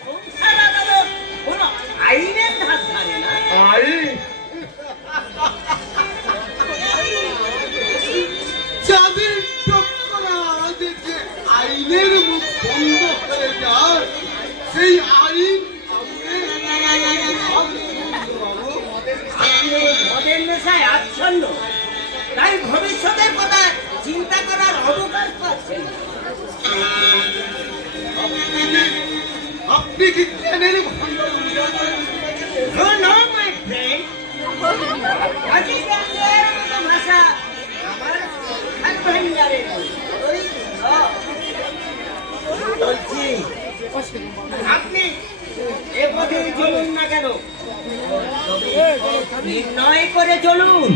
সংসার আদালত কোনো আইনের ধার ধারে না। আইন? যাদের টক্করা আমাদের যে আইনের মুখ বন্ধ করে যায়, সেই আইন আপনি মদের নেশায় আচ্ছন্ন, তাই ভবিষ্যতের কথা চিন্তা করার অবকাশ পাচ্ছেন। আপনি কি জ্ঞানের ভান্ডার উজাড় করে দিতে পেরেছেন? No, no, my friend. ভাষা আমার ভান্ডার নির্ণয় করে চলুন।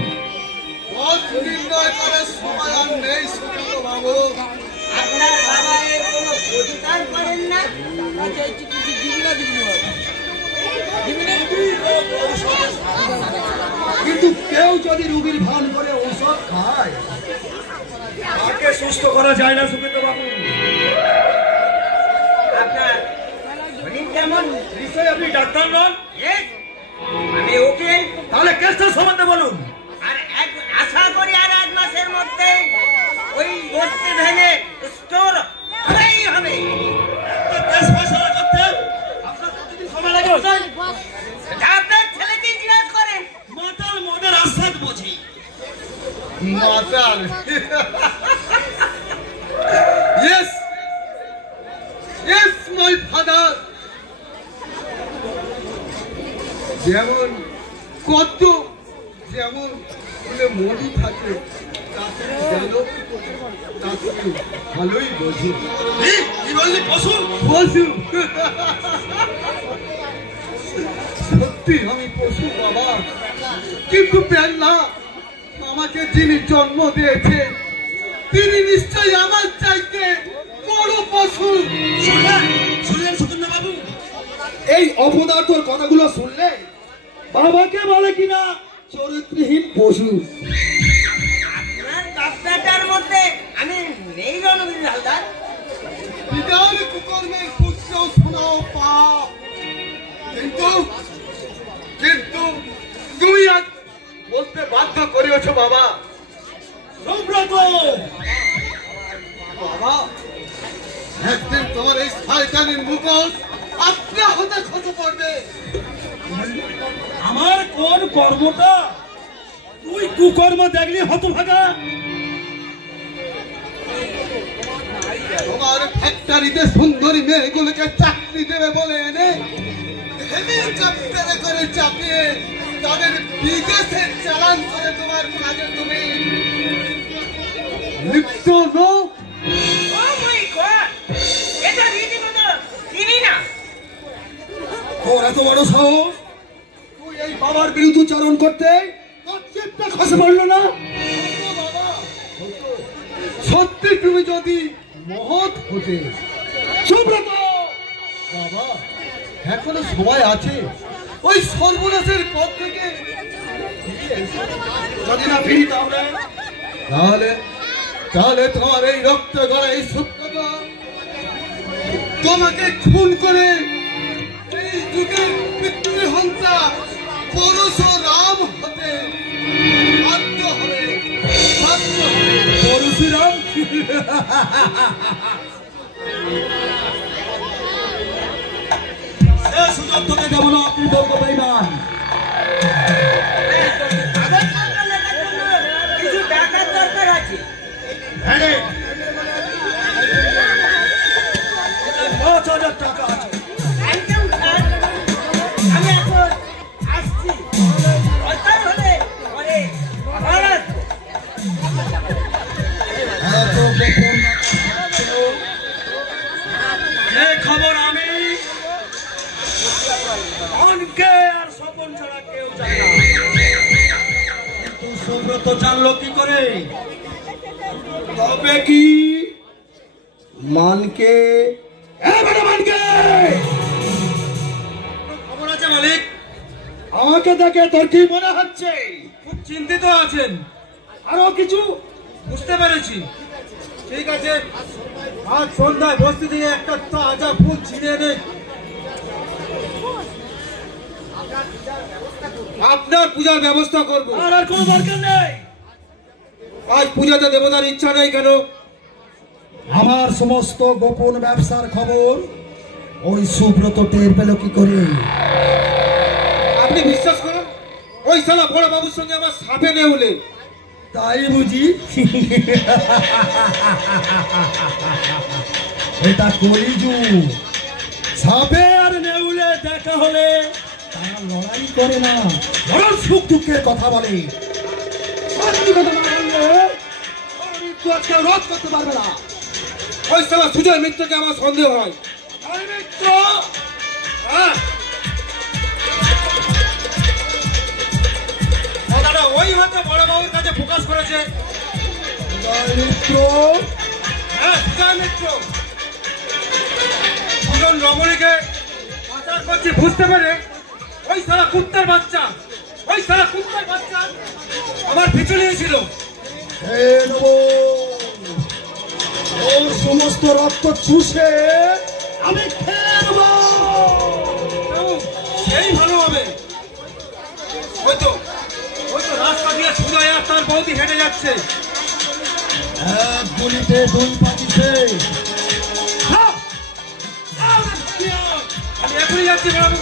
পথ নির্ণয় করার সময় আর নেই সুব্রত বাবু। আপনার বাবা এর কোনো অধিকার করেন না? কিন্তু কেউ যদি রোগীর ভান করে ঔষধ খায়, তাকে সুস্থ করা যায় না সুব্রত বাবু। আপনার শরীর কেমন? নিশ্চয়ই আপনি ডাক্তার নন? Yes, আমি উকিল। তাহলে কেসটা সম্বন্ধে বলুন। আর আশা করি আর 1 মাসের মধ্যে ওই বস্তি ভেঙে স্টোর হবেই হবে। কেস ফয়সালা করতে আপনার কতদিন সময় লাগে? সেটা আপনার ছেলেকেই জিজ্ঞাসা করেন। মাতাল মদের আস্বাদ বুঝি। মাতাল। Yes, yes, my father. যেমন কত যেমন ফুলে মধু থাকে তাতে জানো তাতে ভালোই বোঝে। কি বললি পশু? পশু। সত্যি আমি পশু বাবা, কিন্তু পেল্লা আমাকে যিনি জন্ম দিয়েছে তিনি নিশ্চয়ই আমার চাইতে বড় পশু। শুনলেন সুকুন্দ বাবু? এই অপদার্থর কথাগুলো শুনলে বাবাকে বলে কিনা চরিত্রহীন পশু। আপনার বাপটার মধ্যে আমি নেই রণবীর হালদার। পিতার কুকর্মের পুত্র শোনাও পাপ, কিন্তু কিন্তু তুমি আজ বলতে বাধ্য করিয়েছ বাবা। সুব্রত! বাবা, একদিন তোমার এই শয়তানের মুখোশ আপনার হাতে খসে পড়বে। আমার কোন কর্মটা তুই কুকর্ম দেখলি হতভাগা? তোমার ফ্যাক্টরিতে সুন্দরী মেয়েগুলোকে চাকরি দেবে বলে এনে হেলিকপ্টারে করে চাপিয়ে তাদের বিদেশে চালান করে তোমার কাজে তুমি লিপ্ত নও। Oh my God! এটা রীতিমতো criminal। তোর এত বড় সাহস, তুই এই বাবার বিরুদ্ধচারণ করতে তোর চেপটা খসে পড়লো না? বাবা, সত্যি তুমি যদি মহৎ হতে। সুব্রত বাবা, এখনো সময় আছে ওই সর্বনাশের পথ থেকে ফিরে এসো। যদি না ফিরি তাহলে তাহলে তোমার এই রক্ত গড়া এই সুব্রত তোমাকে খুন করে এই যুগের পিতৃহন্তা পরশুরাম হতে বাধ্য হবে। পরশুরাম? সে সুযোগ তোকে দেব না, আপনি বলব বেঈমান। কাগজপত্র লেখার জন্য কিছু টাকার দরকার আছে। হ্যাঁ, 5,000 টাকা আছে। একদম স্যার, আমি এখন আসছি। দরকার হলে পরে আবার আসবো। যে খবর আমি অনকে আর স্বপন ছাড়া কেউ জানে না, কিন্তু সুব্রত জানলো কি করে? তবে কি মানকে মানকে খবর আছে মালিক? আমাকে দেখে তোর কি মনে হচ্ছে? খুব চিন্তিত আছেন। আরো কিছু বুঝতে পেরেছি। ঠিক আছে, আজ সন্ধ্যায় বস্তি থেকে একটা তাজা ফুল ছিঁড়ে এনে আপনার পূজার ব্যবস্থা করব। আর কোনো দরকার নেই। আজ পূজাতে দেবতার ইচ্ছা নেই কেন? আমার সমস্ত গোপন ব্যবসার খবর ওই সুব্রত টের পেল কি করে? আপনি বিশ্বাস করুন, ওই শালা বড় বাবুর সঙ্গে আমার সাপে নেউলে। তাই বুঝি? এটা কলিযুগ। সাপে আর নেউলে দেখা হলে তারা লড়াই করে না, বরং সুখ দুঃখের কথা বলে। সত্যি কথা না বললে মৃত্যু আজকে রোধ করতে পারবে না। ওই শালা সুজয় মিত্রকে আমার সন্দেহ হয়। মিত্র, তো বড় বাবুর কাছে প্রকাশ করেছে। মিত্র, হ্যাঁ সুজয় মিত্র সুজন রমণীকে পাচার করছি বুঝতে পেরে ওই সারা কুত্তার বাচ্চা আমার পিছু নিয়েছিল। ওর সমস্ত রক্ত চুষে আমি খেয়ে নেবো। সেই ভালো হবে। হয়তো রাস্তা দিয়ে সুজয় আর তার বৌদি হেঁটে যাচ্ছে। এক গুলিতে দুই পাখিতে। আমি এখনই যাচ্ছি বাবু,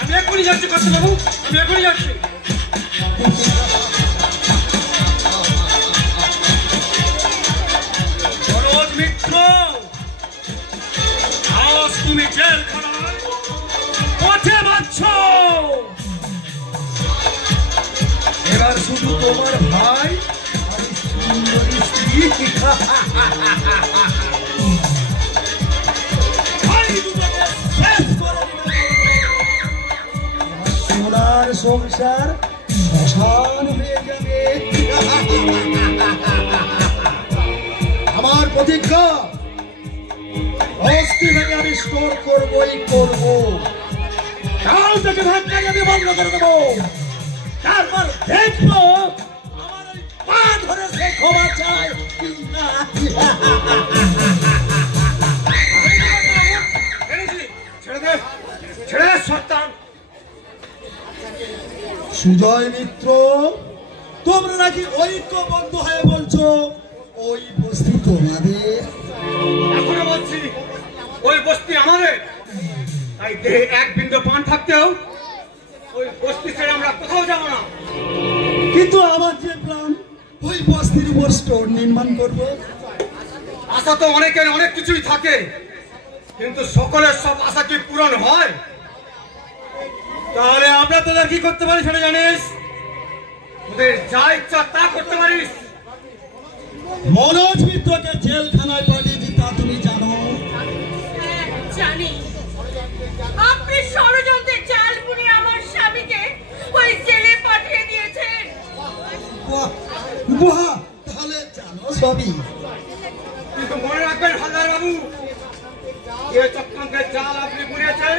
আমি এখনই যাচ্ছি কর্তাবাবু, আমি এখনই যাচ্ছি। সরোজ মিত্র, আজ তুমি জেলখানায় পথে বাঁধছ। এবার শুধু তোমার ভাই আর সুন্দরী স্ত্রী সোনার সংসার শ্মশান হয়ে যাবে। আমার প্রতিজ্ঞা, অস্থি ভেঙে আমি স্টোর করবই করব। কাল থেকে ভাগ্যে আমি বন্ধ করে দেবো। তারপর দেখবো আমার ওই পা ধরে সে ক্ষমা চায় কি না। ছেড়ে দে সন্তান। সুজয় মিত্র, তোমরা নাকি ঐক্যবদ্ধ হয়ে বলছো ওই বস্তি তোমাদের? এখনো বলছি ওই বস্তি আমাদের। তাই দেহে এক বিন্দু পান থাকতেও ওই বস্তি ছেড়ে আমরা কোথাও যাবো না। কিন্তু আমার যে প্ল্যান, ওই বস্তির উপর স্টোর নির্মাণ করবো। আশা তো অনেকের অনেক কিছুই থাকে, কিন্তু সকলের সব আশা কি পূরণ হয়? তাহলে আমরা তোদের কি করতে পারি সেটা জানিস? তোদের যা ইচ্ছা তা করতে পারিস। মনোজ মিত্রকে জেলখানায় পাঠিয়েছি তা তুমি জানো? হ্যাঁ, জানি। আপনি ষড়যন্ত্রের জাল বুনে আমার স্বামীকে ওই জেলে পাঠিয়ে দিয়েছেন। বাহ বাহ, তাহলে জানো সবই। কিন্তু মনে রাখবেন হালদার বাবু, যে চক্রান্তের জাল আপনি বুনেছেন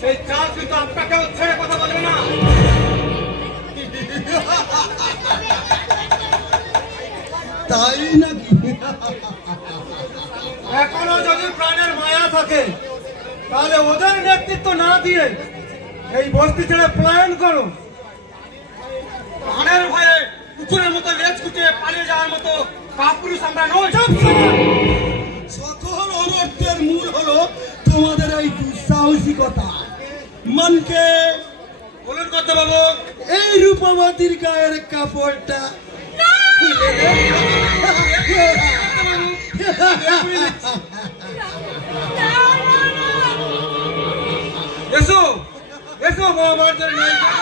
সেই জাল কিন্তু আপনাকেও ছেড়ে কথা বলবে না। তাই নাকি? এখনো যদি প্রাণের মায়া থাকে তাহলে ওদের নেতৃত্ব না দিয়ে এই বস্তি ছেড়ে পলায়ন করো। প্রাণের ভয়ে কুকুরের মতো লেজ কুটিয়ে পালিয়ে যাওয়ার মতো কাপুরুষ আমরা নই। সকল অনর্থের মূল হলো তোমাদের এই দুঃসাহসিকতা। মনকে বলুন কত বাবু, এই রূপবতীর গায়ের কাপড়টা খুলে দে। এসো এসো মহাভারতের নায়িকা,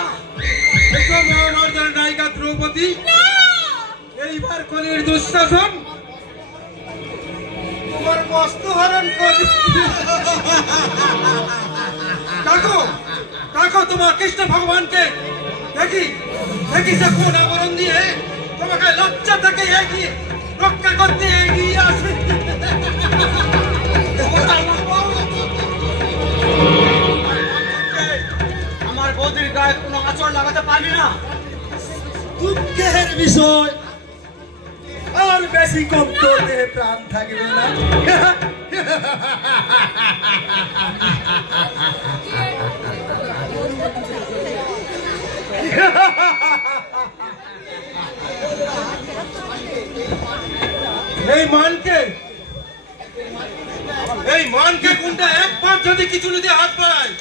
এসো মহাভারতের নায়িকা দ্রৌপদী। এইবার কলির দুঃশাসন তোমার বস্তু হরণ করি। দেখো দেখো তোমার কৃষ্ণ ভগবানকে দেখি দেখি যে কোন আবরণ দিয়ে তোমাকে লজ্জা থেকে এগিয়ে রক্ষা করতে এগিয়ে আসে। আমার বৌদির গায়ে কোনো আঁচড় লাগাতে পারবি না। দুঃখের বিষয়, আর বেশি কম করতে প্রাণ থাকবে না। এই মানকে কোনটা একবার যদি কিছু নিতে হাত বাড়ায়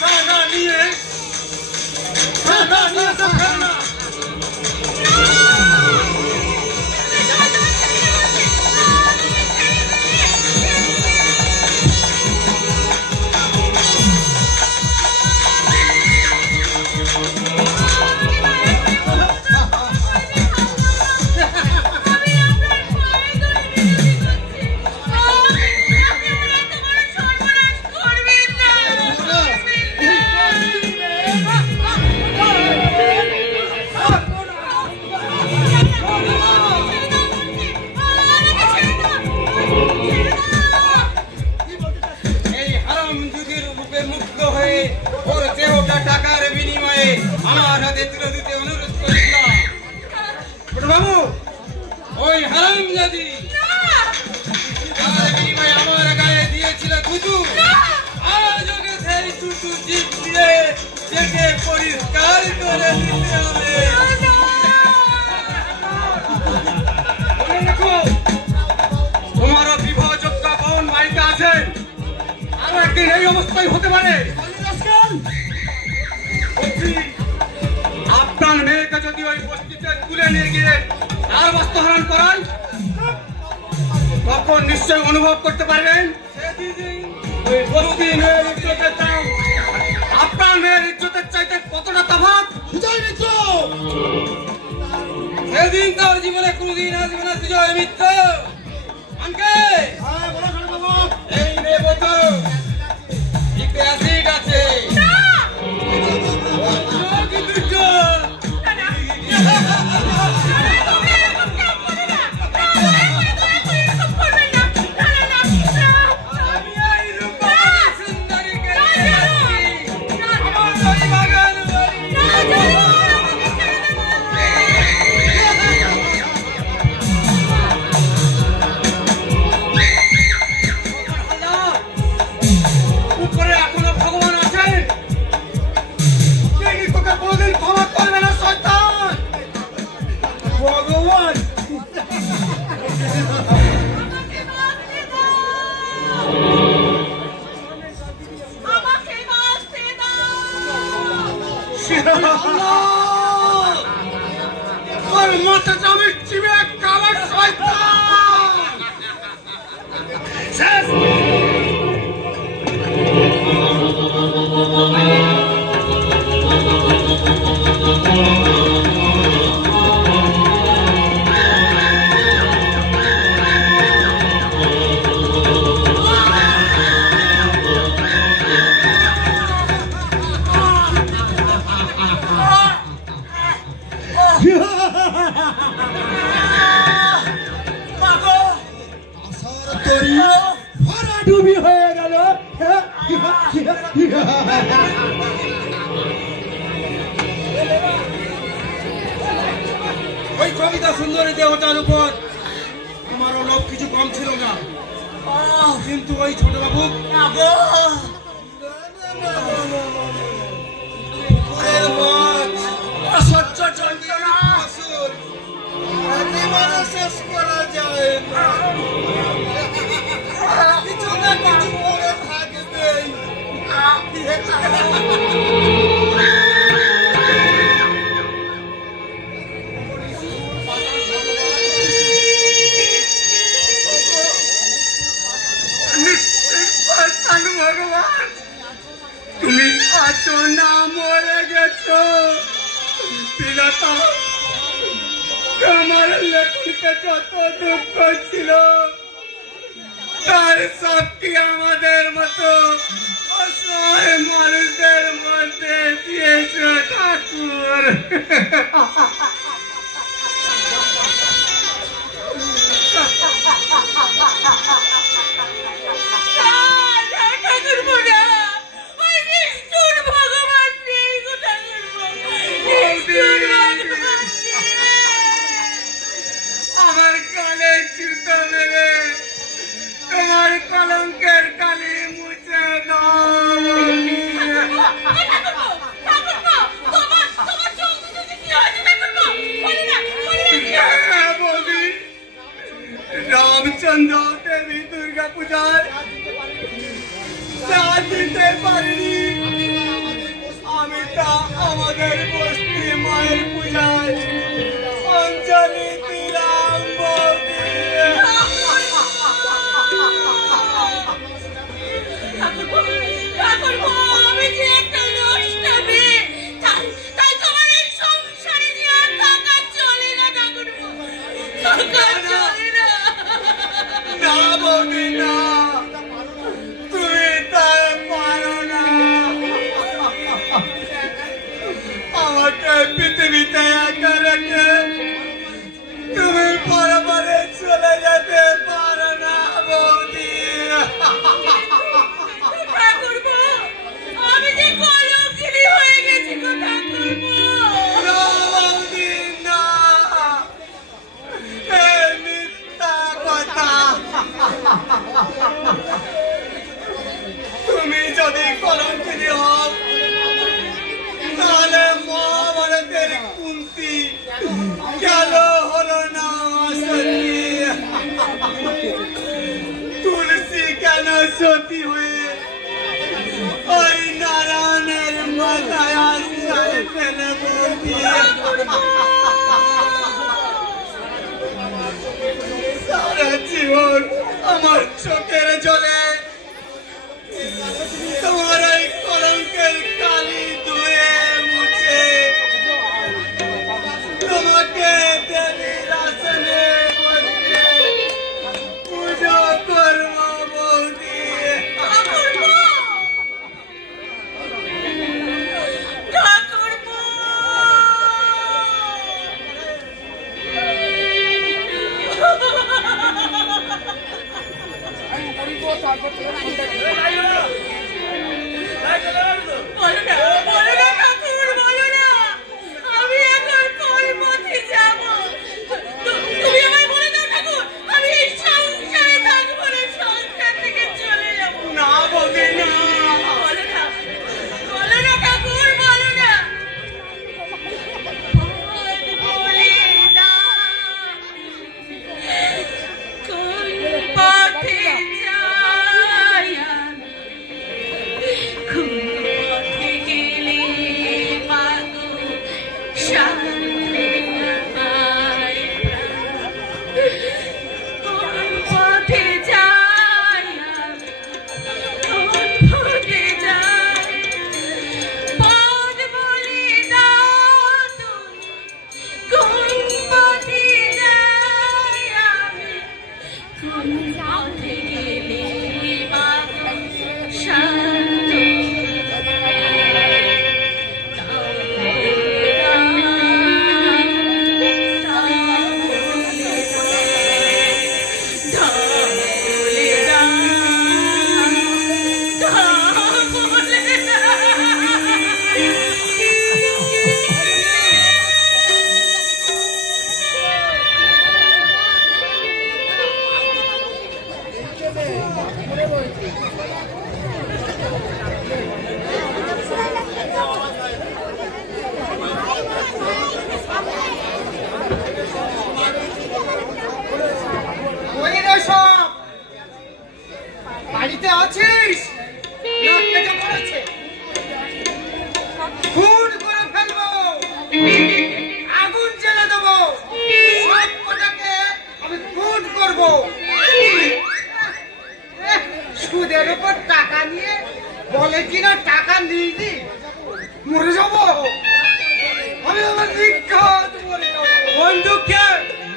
তা না নিয়ে তো ফেল না। আমার হাতে তুলে দিতে অনুরোধ করেছিলাম। বাবু ওই হারামজাদি তার বিনিময়ে আমার গায়ে দিয়েছিল থুতু, আজ ওকে সেই থুতু জিভ দিয়ে চেটে পরিষ্কার করে দিতে হবে। মনে রাখো, তোমারও বিবাহযোগ্য বোন বাড়িতে আছে, আরো একদিন এই অবস্থায় হতে পারে। বলছি, আপনার মেয়েকে যদি ওই বস্তিতে তুলে নিয়ে গিয়ে তার বস্ত্রহরণ করান, তখন নিশ্চয় অনুভব করতে পারবেন ওই বস্তি মেয়ের ইজ্জতের দাম আপনার মেয়ের ইজ্জতের চাইতে কতটা তফাৎ। সেদিন তার জীবনে কোনদিন আসবে না সুজয় মিত্র। আনকে এই নেব তো একটু অ্যাসিড আছে। উপরে এখনো ভগবান আছেন, তিনি তোকে কোনোদিন ক্ষমা করবে না শয়তান। ভগবান আমাকে বাঁচতে তোর মাথাটা আমি চিবে খাবার শয়তান। শেষ। ডুবি হয়ে গেল। ওই কবিতা সুন্দরী দেহটার উপর তোমার লোভ কিছু কম ছিল না, কিন্তু ওই ছোট বাবু অসহ্য যন্ত্রণা শেষ করা যায় না। কিছু না কিছু পরে থাকবে। ভগবান, তুমি আছো না মরে গেছো। পিলাতা আমার লেখনিতে যত দুঃখ ছিল তার সব কি আমাদের মতো অসহায় মানুষদের মধ্যে দিয়েছে ঠাকুর। আমার কালে চিন্তা মেরে তোমার কলঙ্কের কালি মুছে দাও। রামচন্দ্র দেবী দুর্গা পূজার দিতে পারিনি, আমি তা আমাদের বস্তি মায়ের পূজায় অঞ্জলি দিলাম। আমি যে একটা নষ্টাবে, তাই তোমার এই সংসারে নিয়ে আর থাকা চলে না ঠাকুরপো, থাকা চলে না। না বৌদি না, তুমি তাই পারো না। আমাকে পৃথিবীতে একা রেখে তুমি পরবারে চলে যেতে পারো না বৌদি। ঠাকুরপো, আমি যে কলঙ্কিনী হয়ে গেছি গো ঠাকুরপো। সারা জীবন আমার চোখের জলে তোমার এই কলঙ্কের কালি ধুয়ে মুছে তোমাকে দেবীর আসনে বসে পুজো করব বৌদি। বাড়িতে আছিস? খুন করে ফেলবো, আগুন জ্বেলে দেবো, সব কটাকে আমি খুন করবো। সুদের উপর টাকা নিয়ে বলে কিনা টাকা নিইনি, মরে যাবো আমি। আমার নিক্ষত মরে যাবো। বন্দুককে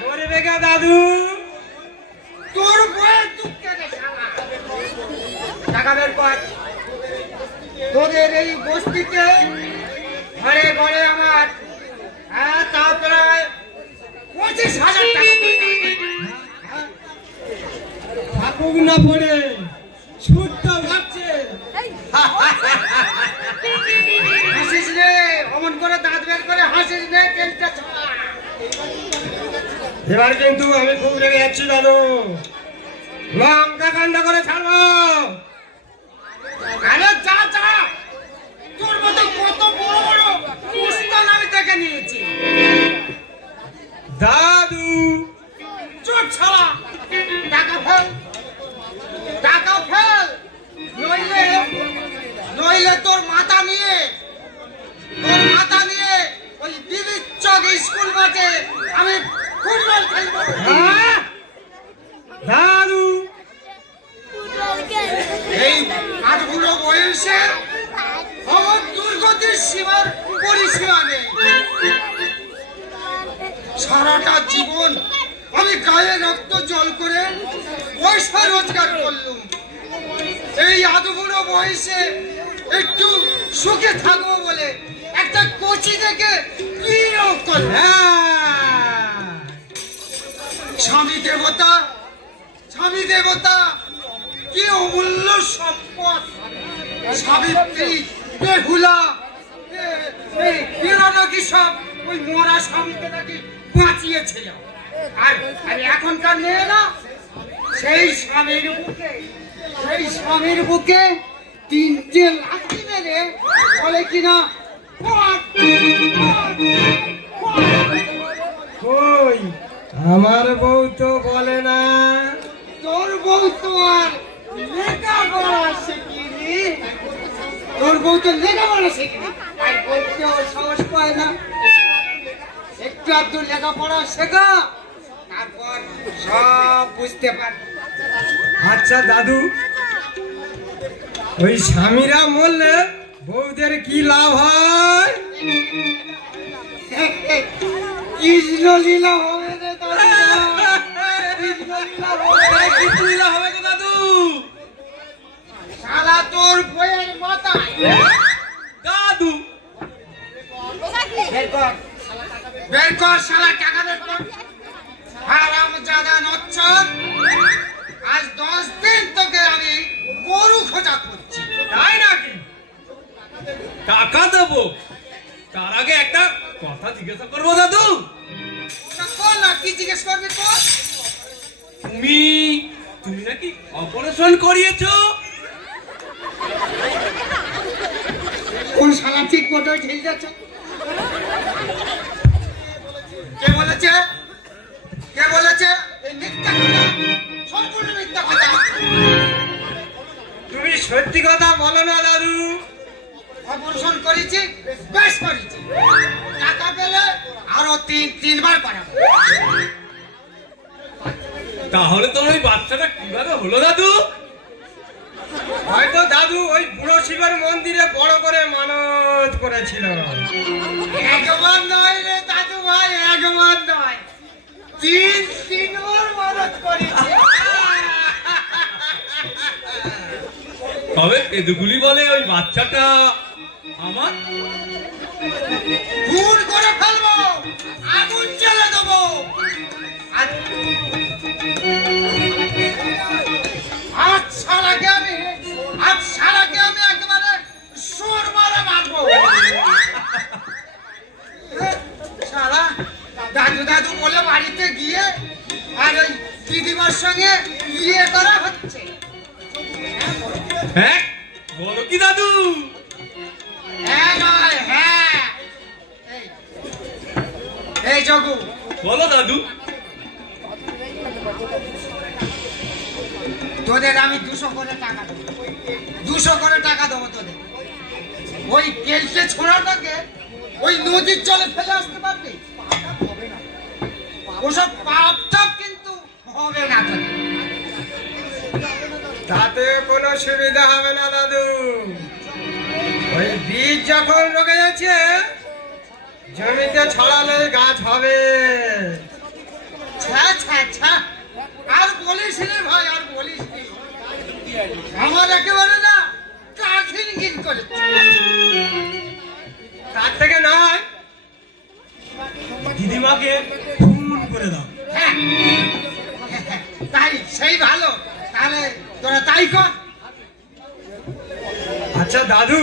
মরবে গা দাদু। তোর বয়ের দুঃখে টাকা বের কর। তোদের এই বস্তিতে ঘরে ঘরে আমার তা প্রায় 25,000 টাকা থাকুক না পড়ে ছুটটা ভাবছে। হাসিস রে, অমন করে দাঁত বের করে হাসিস রে, কেলটা ছাড়া। এবার কিন্তু আমি খুব রেগে যাচ্ছি দাদু, লঙ্কা কান্ড করে ছাড়বো। আরে যা যা, তোর মতো কত বড় বড় উস্তাদ আমি দেখে নিয়েছি। দাদু চুপ ছাড়া, টাকা ফেল, টাকা ফেল, নইলে তোর মাথা নিয়ে ওই বিবির চক স্কুল মাঠে আমি ফুটবল খেলবো। দাদু এই আজ বুড়ো বয়সে আমার দুর্গতির সীমার পরিসীমা নেই। সারাটা জীবন আমি গায়ে রক্ত জল করে পয়সা রোজগার করলুম। এই আজ বুড়ো বয়সে একটু সুখে থাকবো বলে একটা কোচি থেকে বিয়ে করলাম। স্বামী দেবতা কি অমূল্য সম্পদ। সাবিত্রী, বেহুলা, এরা নাকি সব ওই মরা স্বামীকে নাকি বাঁচিয়েছিল। আর এখনকার মেয়েরা সেই স্বামীর বুকে 3টে লাথি মেরে বলে কিনা কই আমার বউ তো বলে না। তোর বউ তো আর লেখাপড়া শেখেনি, তোর বউ তো লেখাপড়া শেখেনি, আর বলতেও সাহস পায় না। একটু একটু লেখাপড়া শেখা, তারপর সব বুঝতে পারবে। আচ্ছা দাদু, ওই স্বামীরা মরলে বউদের কি লাভ হয়? কৃষ্ণ লীলা হবে রে দাদু, কৃষ্ণ লীলা হবে। কি লীলা হবে গো দাদু? শালা তোর বইয়ের মাথায় দাদু বের কর শালা টাকা বের কর। হারাম জাদা নচ্ছর, আজ 10 দিন তোকে আমি গরু খোঁজা করছি। তাই নাকি? টাকা দেবো, তার আগে একটা কথা জিজ্ঞাসা করবো দাদু। ওটা কর না, কি জিজ্ঞেস করবি তোর? তুমি নাকি অপারেশন করিয়েছো? কোন শালা ঠিক মতো ঠিক যাচ্ছে? কে বলেছে? কে বলেছে? এই মিথ্যা কথা, সম্পূর্ণ মিথ্যা কথা। তুমি সত্যি কথা বলো না দাদু। অপারেশন করেছি, বেশ করেছি। টাকা পেলে আরো 3বার পাঠাবো। তাহলে তো ওই বাচ্চাটা কিভাবে হলো দাদু? হয়তো দাদু ওই বুড়ো শিবের মন্দিরে বড় করে মানত করেছিল। একবার নয় রে দাদু ভাই, একবার নয়, 3বার মানত করেছি। তবে পেদুগুলি বলে ওই বাচ্চাটা আমার। খুন করে ফেলবো, আগুন জ্বেলে দেবো। আজ সারাকে আমি একেবারে সুর মারা মারবো। সারা দাদু দাদু বলে বাড়িতে গিয়ে আর ওই দিদিমার সঙ্গে বিয়ে করা হচ্ছে। হ্যাঁ বলো কি দাদু? হ্যাঁ নয় হ্যাঁ। এই জগু, বলো দাদু। তোদের আমি 200 করে টাকা দেবো, 200 করে টাকা দেবো তোদের। ওই কেলকে ছোড়াটাকে ওই নদীর জলে ফেলে আসতে পারবি? ওসব পাপ টাপ কিন্তু হবে না তোদের। তাতে কোনো সুবিধা হবে না দাদু। ওই বীজ যখন রোগে যাচ্ছে, জমিতে ছড়ালে গাছ হবে। ছা ছা ছা, আর বলিস রে ভাই, আর বলিস নি। আমার একেবারে না কাঠিন গিন করে। তার থেকে নয়, দিদিমাকে খুন করে দাও। হ্যাঁ, তাই সেই ভালো। তাহলে তোরা তাই কর। আচ্ছা দাদু,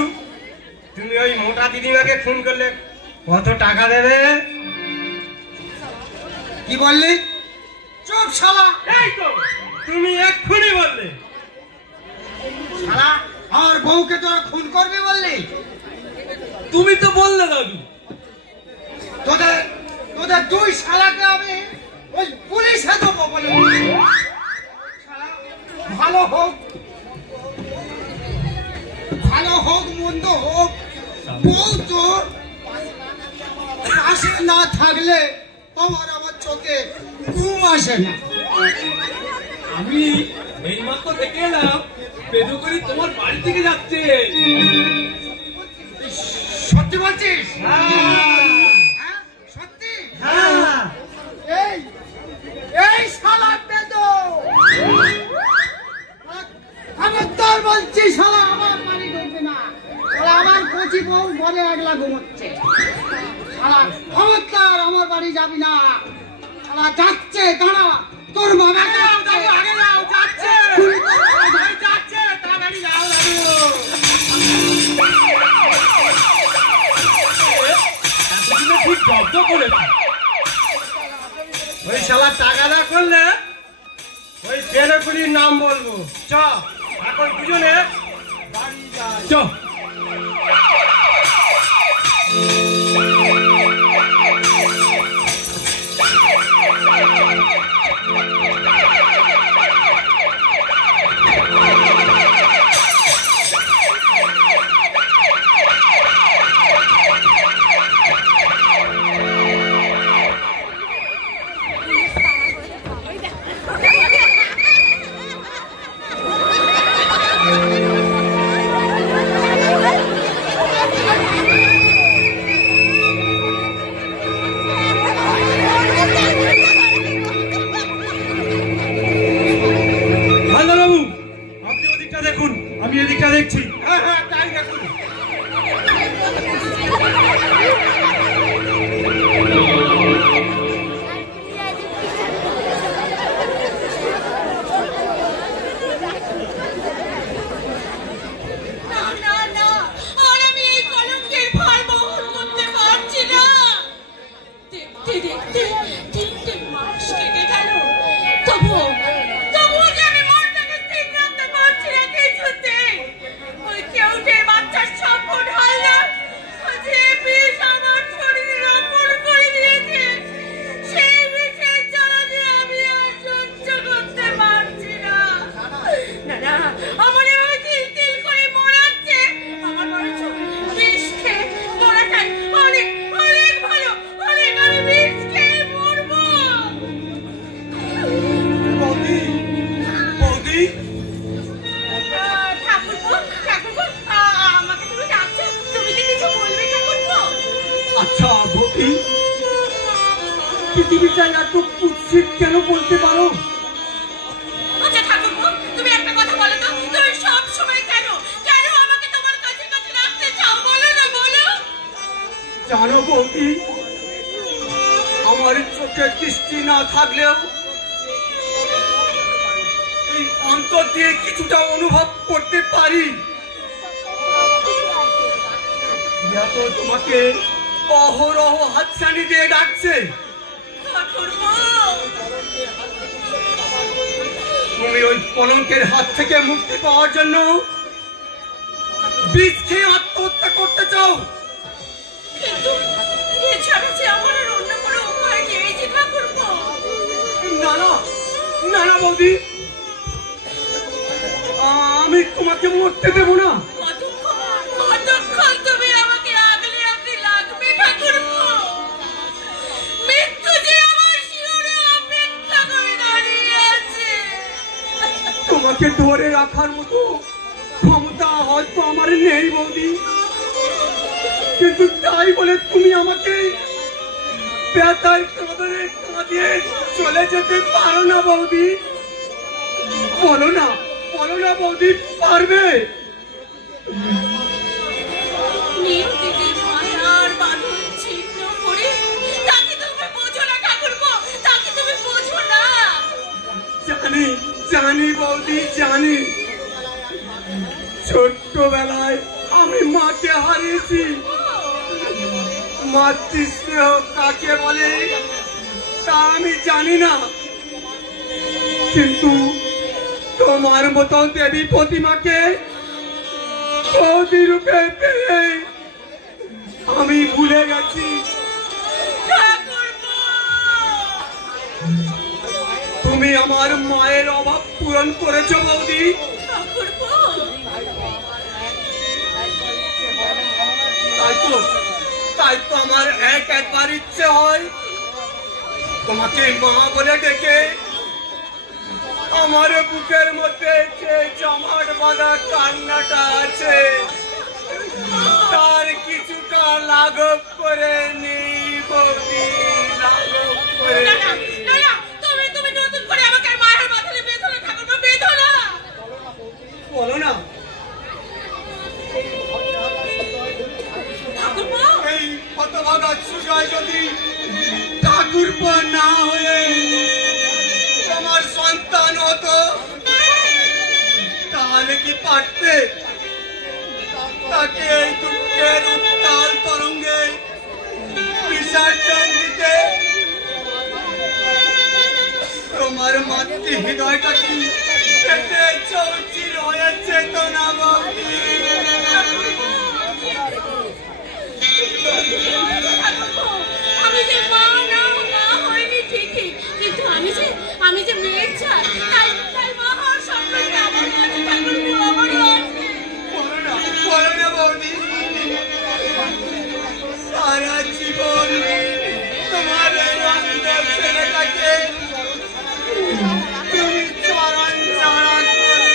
তুমি ওই মোটা দিদিমাকে খুন করলে কত টাকা দেবে? কি বললি? চুপ শালা। এই তো তুমি এক্ষুনি বললে। শালা, আমার বউকে তোরা খুন করবি বললি? তুমি তো বললে দাদু। তোদের তোদের 2 শালাকে আমি ওই পুলিশে দেবো বলে। শালা, ভালো হোক মন্দ হোক, বউ তো পাশে না থাকলে আমার চোখে ঘুম আসে না। আমি এই মাত্র দেখে এলাম পেদুকরি তোমার বাড়ি থেকে যাচ্ছে। সত্যি বলছিস? হ্যাঁ সত্যি? হ্যাঁ। এই শালা পেদো, খবরদার বলছি শালা আমার বাড়ি ঢুকবে না। শালা আমার কচি বউ ঘরে একলা ঘুমোচ্ছে। শালা খবরদার আমার বাড়ি যাবি না। শালা যাচ্ছে, দাঁড়া, তোর বাবা যাচ্ছে। আগে যাও, যাচ্ছে যাচ্ছে, তাড়াতাড়ি যাও দাদু। খুব জব্দ করেছে। ওই শালা টাকা না করলে ওই ছেলেগুলির নাম বলবো। চ এখন দুজনে বাড়ি যাই। চ। দেখতে দেখতে 3টে মাস কেটে গেল, তবুও যে আমি মনটাকে স্থির রাখতে পারছি না কিছুতে। ওই কেউটে বাচ্চার স্বপ্ন ঢাললাম, যে বিষ আমার শরীরে রোপণ করে দিয়েছে, সেই বিষের জ্বালা দিয়ে আমি আর সহ্য করতে পারছি না। না, আমার ওই তিল তিল করে মরাচ্ছে, আমার বরঞ্চ বিষ খেয়ে মরাটাই অনেক অনেক ভালো, অনেক। আমি বিষ খেয়ে মরবো। বৌদি, বৌদি, ঠাকুরপো, আমাকে তুমি ডাকছো? তুমি কি কিছু বলবে ঠাকুরপো? আচ্ছা বৌদি, পৃথিবীটা এত কুৎসিত কেন বলতে পারো? আচ্ছা ঠাকুরপো, তুমি একটা কথা বলো তো, তুমি সব সময় কেন আমাকে তোমার কাছে কাছে রাখতে চাও? বলো না, বলো। জানো বৌদি, আমার চোখে দৃষ্টি না থাকলেও এই অন্তর দিয়ে কিছুটা অনুভব করতে পারি। তো তোমাকে অহরহ হাতছানি দিয়ে ডাকছে। ঠাকুরপো, তুমি ওই কলঙ্কের হাত থেকে মুক্তি পাওয়ার জন্য বিষ খেয়ে আত্মহত্যা করতে চাও? কিন্তু এছাড়া যে আমার আর অন্য কোনো উপায় নেই যে ঠাকুরপো। না না না না বৌদি, আমি তোমাকে মরতে দেবো না। কতক্ষণ তুমি আমাকে আগলে আগলে লাগবে ঠাকুরপো? মৃত্যু যে আমার শিহরে অপেক্ষা করে দাঁড়িয়ে আছে। তোমাকে ধরে রাখার মতো ক্ষমতা হয়তো আমার নেই বৌদি, কিন্তু তাই বলে তুমি আমাকে ব্যথায় কাঁদনে কাঁদিয়ে চলে যেতে পারো না বৌদি। বলো না বৌদি, পারবে? নিয়তিকে মায়ার বাঁধন ছিন্ন করে তাকে তুমি বোঝো না ঠাকুরপো, তাকে তুমি বোঝো না। জানি বৌদি, জানি। ছোট্টবেলায় আমি মাকে হারিয়েছি। মাতৃস্নেহ কাকে বলে তা আমি জানি না, কিন্তু তোমার মতো দেবী প্রতিমাকে বৌদি রূপে পেয়ে আমি ভুলে গেছি। ঠাকুরপো, তুমি আমার মায়ের অভাব পূরণ করেছো বৌদি। ঠাকুরপো, তাই তো আমার একবার ইচ্ছে হয় তোমাকে মা বলে ডেকে আমার বুকের মধ্যে যে জমাট বাঁধা কান্নাটা আছে তার কিছুটা লাঘব করে নেই বৌদি, লাঘব করে। না, তুমি নতুন করে আমাকে আর মায়ের বাঁধনে বেঁধো না ঠাকুরপো, বেঁধো না। বলো না, ঠাকুরপো, এই হতভাগা সুজয় যদি ঠাকুরপো না হয়ে তোমার সন্তান হতো তাহলে কি পারতে তাকে এই দুঃখের উত্তাল তরঙ্গে বিসর্জন দিতে? তোমার মাতৃ হৃদয়টা কি কেটে চৌচির হয়েছে তো না বৌদি? আমি যে মা হয়নি ঠিকই, কিন্তু আমি যে মেয়ের চাই, তাই মা হওয়ার স্বপ্নটা আমার আছে ঠাকুরপো, আমারও আছে। বলো না বৌদি, সারা জীবন তোমার এই অন্ধ ছেলেটাকে তুমি চরণ চরণ করে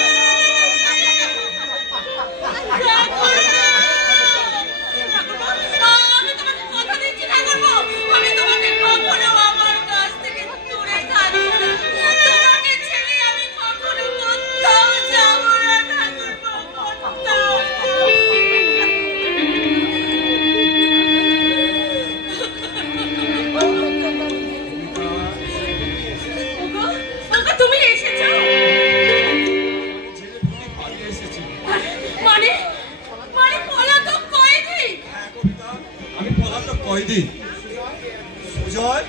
ঠাকুরপো, আমি তোমাকে সুজয়,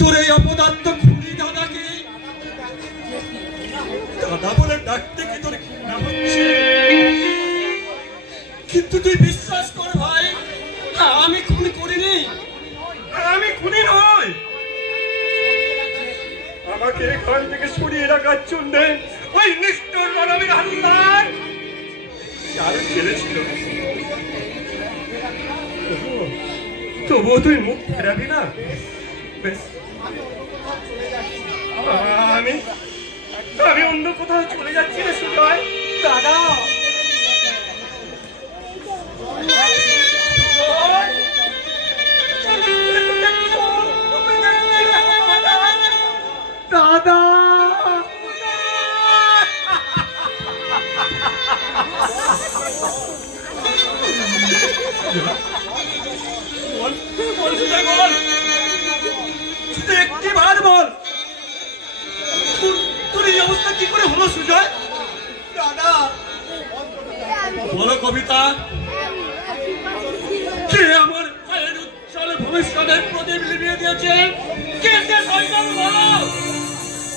তোর এই অপদার্থ খুনি দাদাকে দাদা বলে ডাকতে কি তোর ঘৃণা হচ্ছে? কিন্তু তুই বিশ্বাস কর ভাই, আমি খুন করিনি, আমি খুনি নই। আমাকে এখান থেকে সরিয়ে রাখার জন্য ওই নিষ্ঠুর রণবীর হালদার চাল ফেলেছিল। তবুও তুই মুখ ফেরাবি না? বেশ, আমি অন্য কোথাও চলে যাচ্ছি না সুজয়। দাদা দাদা একটি বার বল, তোর এই অবস্থা কি করে হলো সুজয়? দাদা বলো কবিতা, কে আমার ভাইয়ের উজ্জ্বল ভবিষ্যতের প্রদীপ লিভিয়ে দিয়েছে? কে সে শয়তান বলো?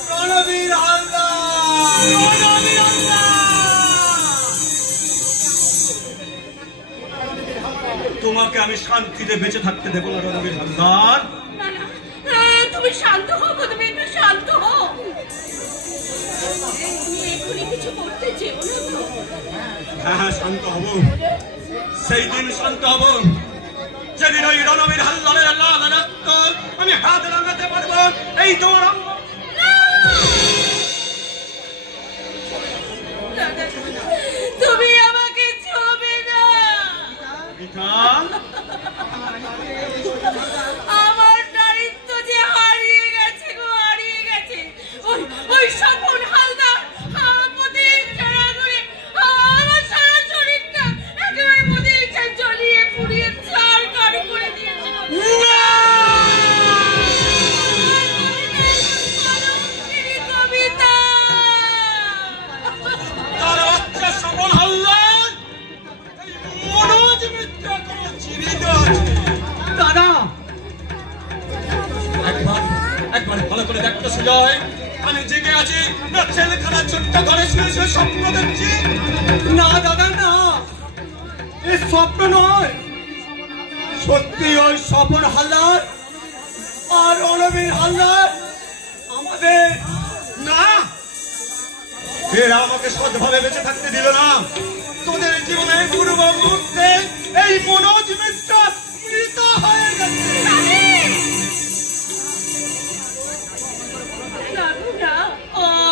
রণবীর হালদার, রণবীর হালদার। তোমাকে আমি শান্তিতে বেঁচে থাকতে দেবো না রণবীর হালদার। তুমি শান্ত হও, তুমি একটু শান্ত হও। এখনই কিছু করতে চেও না তো? হ্যাঁ, শান্ত হব। সেই দিন শান্ত হব যেদিন ওই রণবীর হালদারের লাল রক্ত আমি হাত রাঙাতে পারবো। এই তোমার তুমি আমাকে ছবে না। আমার নারীত্ব যে হারিয়ে গেছে গো, হারিয়ে গেছে। ওই স্বপন হালদার আমার সারা শরীরটা একেবারে মোদের ইচ্ছা জ্বলিয়ে পুড়িয়ে চার কারি করে দিয়েছে। কবিতা তার বাচ্চা স্বপন হালদার মনোজ মিত্র কোনো জীবিত আছে? দাদা একবার ভালো করে দেখতে সুজয়, আমি জেগে আছি না ছেলেখানা ছোট্ট ঘরে শুয়ে শুয়ে স্বপ্ন দেখছি? না দাদা না, এ স্বপ্ন নয়, সত্যি ওই স্বপন হালদার আর রণবীর হালদার আমাদের। না, এরা আমাকে সৎভাবে বেঁচে থাকতে দিল না। তোদের জীবনে পূর্ব মুহূর্তে এই মনোজ মিত্র মৃত হয়ে গেছে।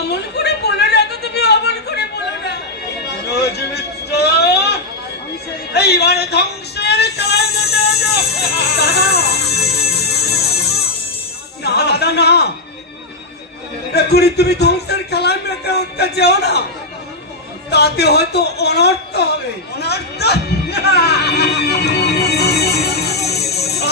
অমন করে বলো না তো, তুমি অমন করে বলো না। মনোজ মিত্র এইবারে ধ্বংসের খেলায় মেতে আছে। না দাদা না, এখনই তুমি ধ্বংসের খেলায় মেতে উঠতে চাও না, তাতে হয়তো অনর্থ হবে। অনর্থ?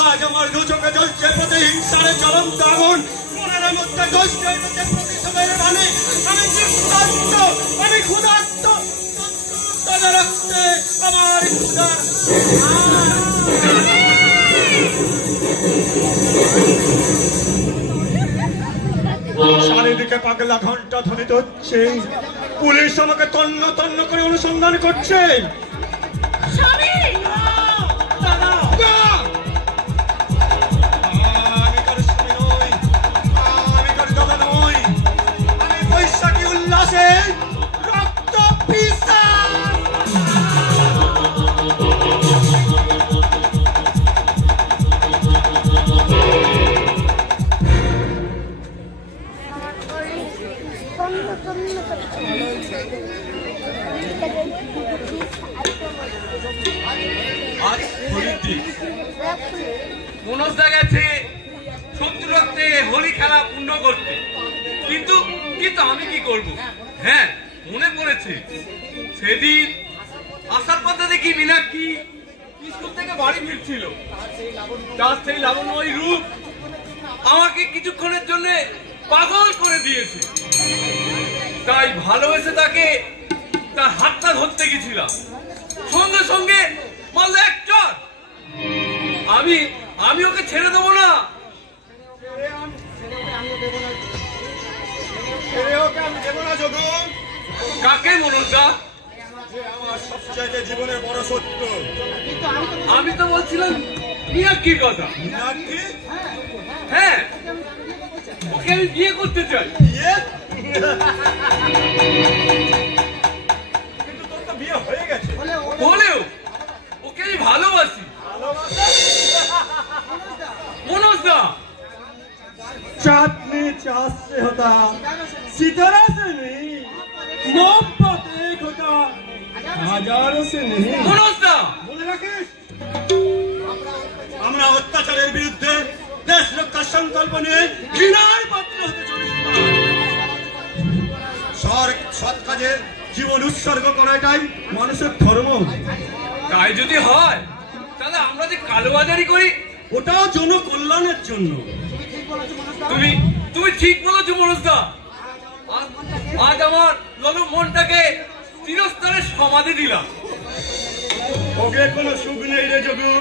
আজ আমার দু চোখে জ্বলছে প্রতিহিংসারে জ্বলন্ত আগুন, মনের মধ্যে জ্বলছে প্রতিশোধের বাণী। আমি চিন্তার্থ, আমি ক্ষুধার্ত, তাদের রাখতে আমার ক্ষুধার। চারিদিকে পাগলা ঘন্টা ধ্বনিত হচ্ছে, পুলিশ আমাকে তন্ন তন্ন করে অনুসন্ধান করছে। আমি কারো স্বামী নই, আমি কারো দাদা নই, আমি বৈশাখী উল্লাসে রক্ত পিসা। মনসা গেছে শত্রু রক্তে হোলি খেলা পূর্ণ করতে, কিন্তু আমি কি করব? হ্যাঁ, মনে পড়েছে সেদিন আসার পথে দেখি মীনাক্ষী স্কুল থেকে বাড়ি ফিরছিল। তার সেই লাবণ্য ওই রূপ আমাকে কিছুক্ষণের জন্য পাগল করে দিয়েছে। তাই ভালোবেসে তাকে তার হাতটা ধরতে গেছিলাম, সঙ্গে সঙ্গে মারল এক চড়। আমি ওকে ছেড়ে দেবো না। কাকে মনোজদা? সবচাইতে জীবনের বড় সত্য। আমি তো বলছিলাম মীনাক্ষীর কথা। হ্যাঁ, ওকে আমি বিয়ে করতে চাই। কিন্তু তোর তো বিয়ে হয়ে গেছে। বলেও ওকে আমি ভালোবাসি। মনোজদা, चाँदनी चाँद से होता, सितारा से नहीं, मोहब्बत एक होता, हजारों से नहीं। মনোজদা, মনে রাখিস, আমরা অত্যাচারের বিরুদ্ধে দেশ রক্ষার সংকল্প নিয়ে ঘৃণার পাত্র হতে চলেছি। সৎ কাজে জীবন উৎসর্গ করাটাই মানুষের ধর্ম। তাই যদি হয় তাহলে আমরা যে কালোবাজারি করি ওটাও জনকল্যাণের জন্য। তুমি ঠিক বলেছো মনোজদা। আজ আমার ললু মনটাকে চিরস্থানে সমাধি দিলাম। ওকে কোনো সুখ নেই রে যোগু,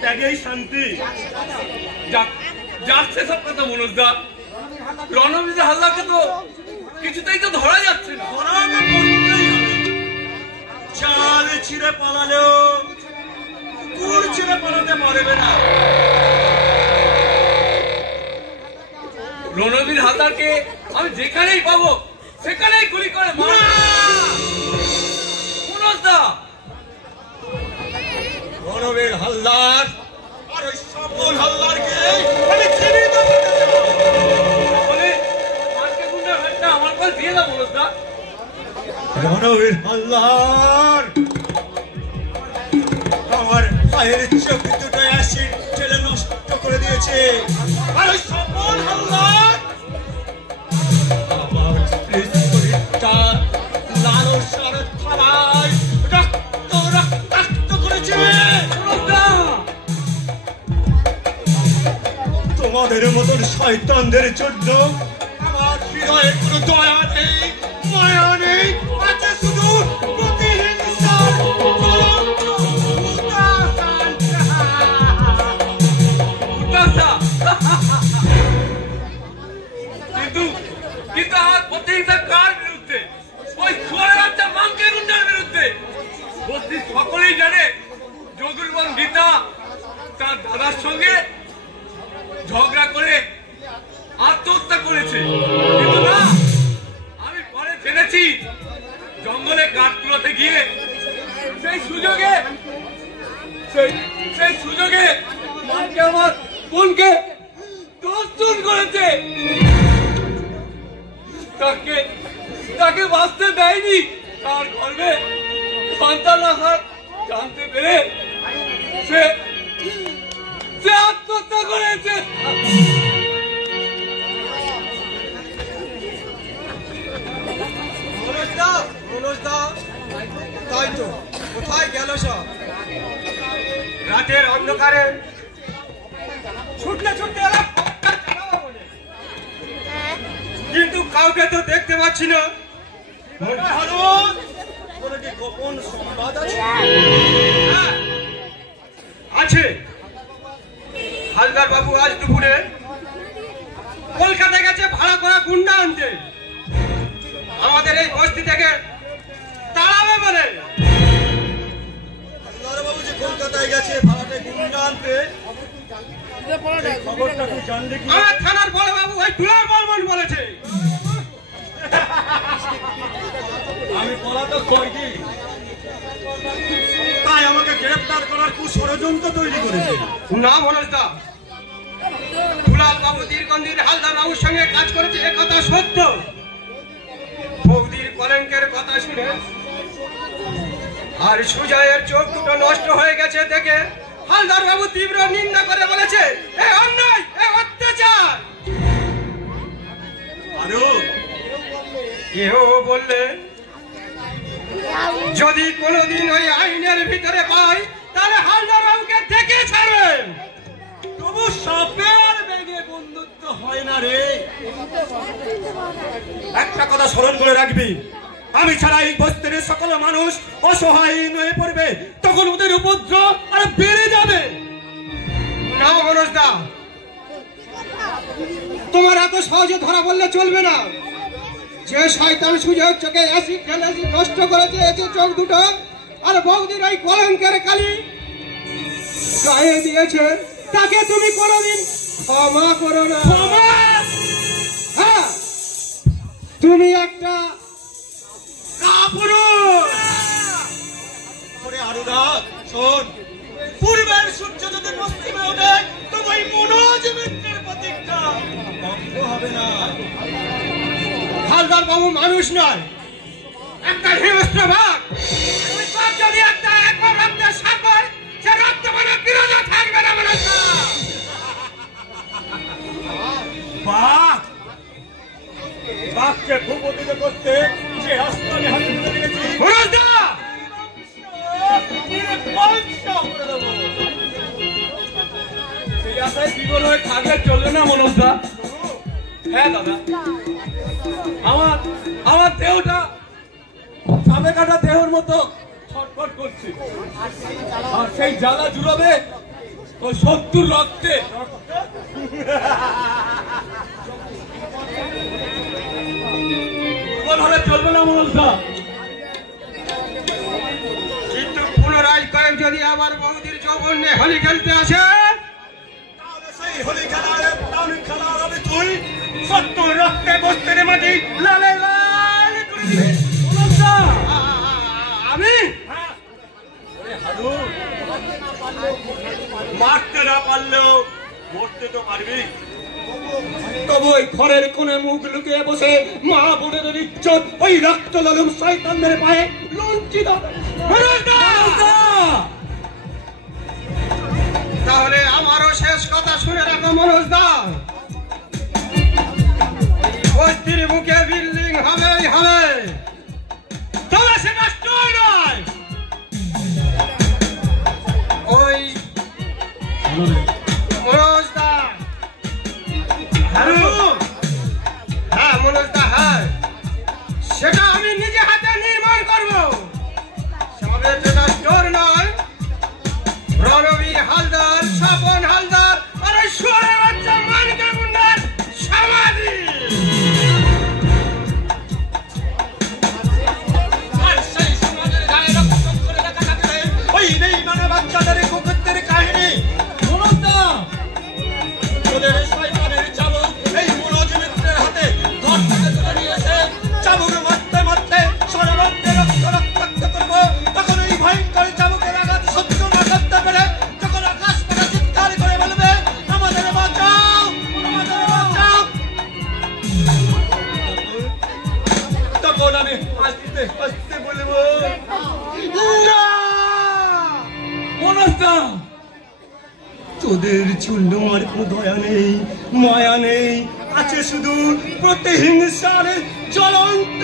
ত্যাগেই শান্তি। যাচ্ছে সব কথা মনোজদা। রণবীর হালদারকে তো কিছুতেই তো ধরা যাচ্ছে না। চাল ছিঁড়ে পালালেও কুকুর ছিঁড়ে পালাতে পারবে না। রণবীর হালদারকে আমি যেখানেই পাবো সেখানেই গুলি করে মনোজদা। রণবীর হালদার আর ওই সফল হালদারকে আমি জীবিত করতে চাই। বলে আজকে গুন্ডার হাতটা আমার কাছে দিয়ে দাও মনোজদা। রণবীর হালদার আমার ভাইয়ের চোখ দুটো অ্যাসিড ঢেলে নষ্ট করে দিয়েছে। আর ওই সফল হালদার আমার শরীরটা লালসার থালায় রক্তাক্ত করেছে। তোমাদের মতন শয়তানদের জন্য আমার হৃদয়ে কোনো দয়া নেই, মায়া নেই, আছে শুধু প্রতিহিংসার কলঙ্ক, কিন্তু আমার প্রতিহিংসা কার বিরুদ্ধে? ওই ছয় বাচ্চা মাংকে গুন্ডার বিরুদ্ধে। বস্তির সকলেই জানে যোগুর এবং গীতা তার দাদার সঙ্গে ঝগড়া করে আত্মহত্যা করেছে। কিন্তু না, আমি পরে জেনেছি জঙ্গলে কাঠ তুলাতে গিয়ে সেই সুযোগে মাকে আমার বোনকে দর্শন করেছে। তাকে বাঁচতে দেয়নি। তার গর্ভে সন্তান আসার জানতে পেরে সে আত্মহত্যা করেছে। তাই তো, কোথায় গেল সব? রাতের অন্ধকারে ছুটতে ছুটতে এলাম, কিন্তু কাউকে তো দেখতে পাচ্ছি না। গোপন সংবাদ আছে। হালদার বাবু আজ দুপুরে কলকাতায় গেছে ভাড়া করা গুন্ডা আনতে। আমাদের এই বস্তি থেকে তাড়াবে বলে। হালদার বাবু যে কলকাতায় গেছে ভাড়াটে গুন্ডা আনতে, খবরটা তুই জানলি কি? আমার থানার বড় বাবু ওই দুলার বর্মন বলেছে। আমি পলাতক কয়েদি, তাই আমাকে গ্রেফতার করার ষড়যন্ত্র তৈরি করেছে। না মনোজদা, দুলাল বাবু দীর্ঘদিন হালদার বাবুর সঙ্গে কাজ করেছে, এ কথা সত্য। বৌদির কলঙ্কের কথা শুনে আর সুজয়ের চোখ দুটো নষ্ট হয়ে গেছে দেখে হালদার বাবু তীব্র নিন্দা করে বলেছে এ অন্যায়, এ অত্যাচার। আরো কেউ বললে যদি কোনোদিন ওই আইনের ভিতরে পাই তাহলে হালদার বাবুকে থেকে ছাড়বেন। তবু সাপের বেগে বন্ধুত্ব হয় না রে। একটা কথা স্মরণ করে রাখবি, আমি ছাড়া এই বস্তির সকল মানুষ অসহায় হয়ে পড়বে, তখন ওদের উপদ্রব আর বেড়ে যাবে। না মনোজদা, তোমার এত সহজে ধরা বললে চলবে না। যে শয়তান সুযোগ চোখে অ্যাসিড ঢেলে নষ্ট করেছে এসে চোখ দুটো, আর বৌদির ওই কলঙ্কের কালি গায়ে দিয়েছে, তাকে তুমি কোনোদিন ক্ষমা করো না। হ্যাঁ, তুমি একটা কাপুরুষ। আরুদা শোন, পূর্বের সূর্য যদি পশ্চিমে ওঠে তোমার মনোজ মিত্রের প্রতীকটা বন্ধ হবে না। হালদার বাবু মানুষ নয়, একটা হিংস্র বাঘ। যদি একটা একবার রক্তে সাপ হয়, সে রক্ত মানে বিরোধ থাকবে না। বাঘ, বাঘকে ভূপতিত করতে যে অস্ত্র হাতে তুলে দিয়েছি সেই আশায় বিগল হয়ে থাকলে চলবে না মনোজদা। হ্যাঁ দাদা, আমার দেহটা সাপে কাটা দেহের মতো ছটফট করছে, আর সেই জ্বালা জুড়াবে ওই শত্রুর রক্তে। হলে চলবে না মনোজদা। কিন্তু পুনরায় কয়েক যদি আবার বৌদির যৌবন নিয়ে হোলি খেলতে আসে, তাহলে সেই হোলি খেলার প্রাণ খেলার হবে তুই। শত্রুর রক্তে বস্তির মাটি লালে লাল করে দিবে মনোজদা। আমি মারতে না পারলেও মরতে তো পারবি। তবু ওই ঘরের কোণে মুখ লুকিয়ে বসে মা বোনের ইজ্জত ওই রক্ত লালুম শয়তানদের পায়ে লঞ্চিত। তাহলে আমারও শেষ কথা শুনে রাখো মনোজদা, বস্তির মুখে বিল্ডিং হবেই হবে, তবে সেটা স্টোর নয়। ওই মনোজদা, হ্যাঁ মনোজদা, হ্যাঁ, সেটা আমি নিজে হাতে নির্মাণ করবো। সবে সেটা স্টোর নয়, রণবীর হালদার, স্বপন হালদার আর সোয়া বাচ্চা মানিকা মুন্ডার সমাধি। আর সেই সমাজের গায়ে রক্ত করে দেখা থাকলে ওই নেই মানে বাচ্চাদের কুকুরদের কাহিনী। মনোজদা, ওদের শয়তানের চাবুক এই মনোজ মিত্রের হাতে ঘর থেকে তুলে নিয়েছে। চাবুক মারতে মারতে সর্বাঙ্গে রক্ত রক্তাক্ত করবো। তখন এই ভয়ঙ্কর চাবুকের আঘাত সহ্য না করতে পেরে যখন আকাশ পাতা চিৎকার করে বলবে আমাদের বাঁচাও, আমাদের বাঁচাও, তখন আমি হাসতে হাসতে বলবো না। মনোজদা, তোদের চুল্লু আমার কোনো দয়া নেই, মায়া নেই, আছে শুধু প্রতিহিংসার জ্বলন্ত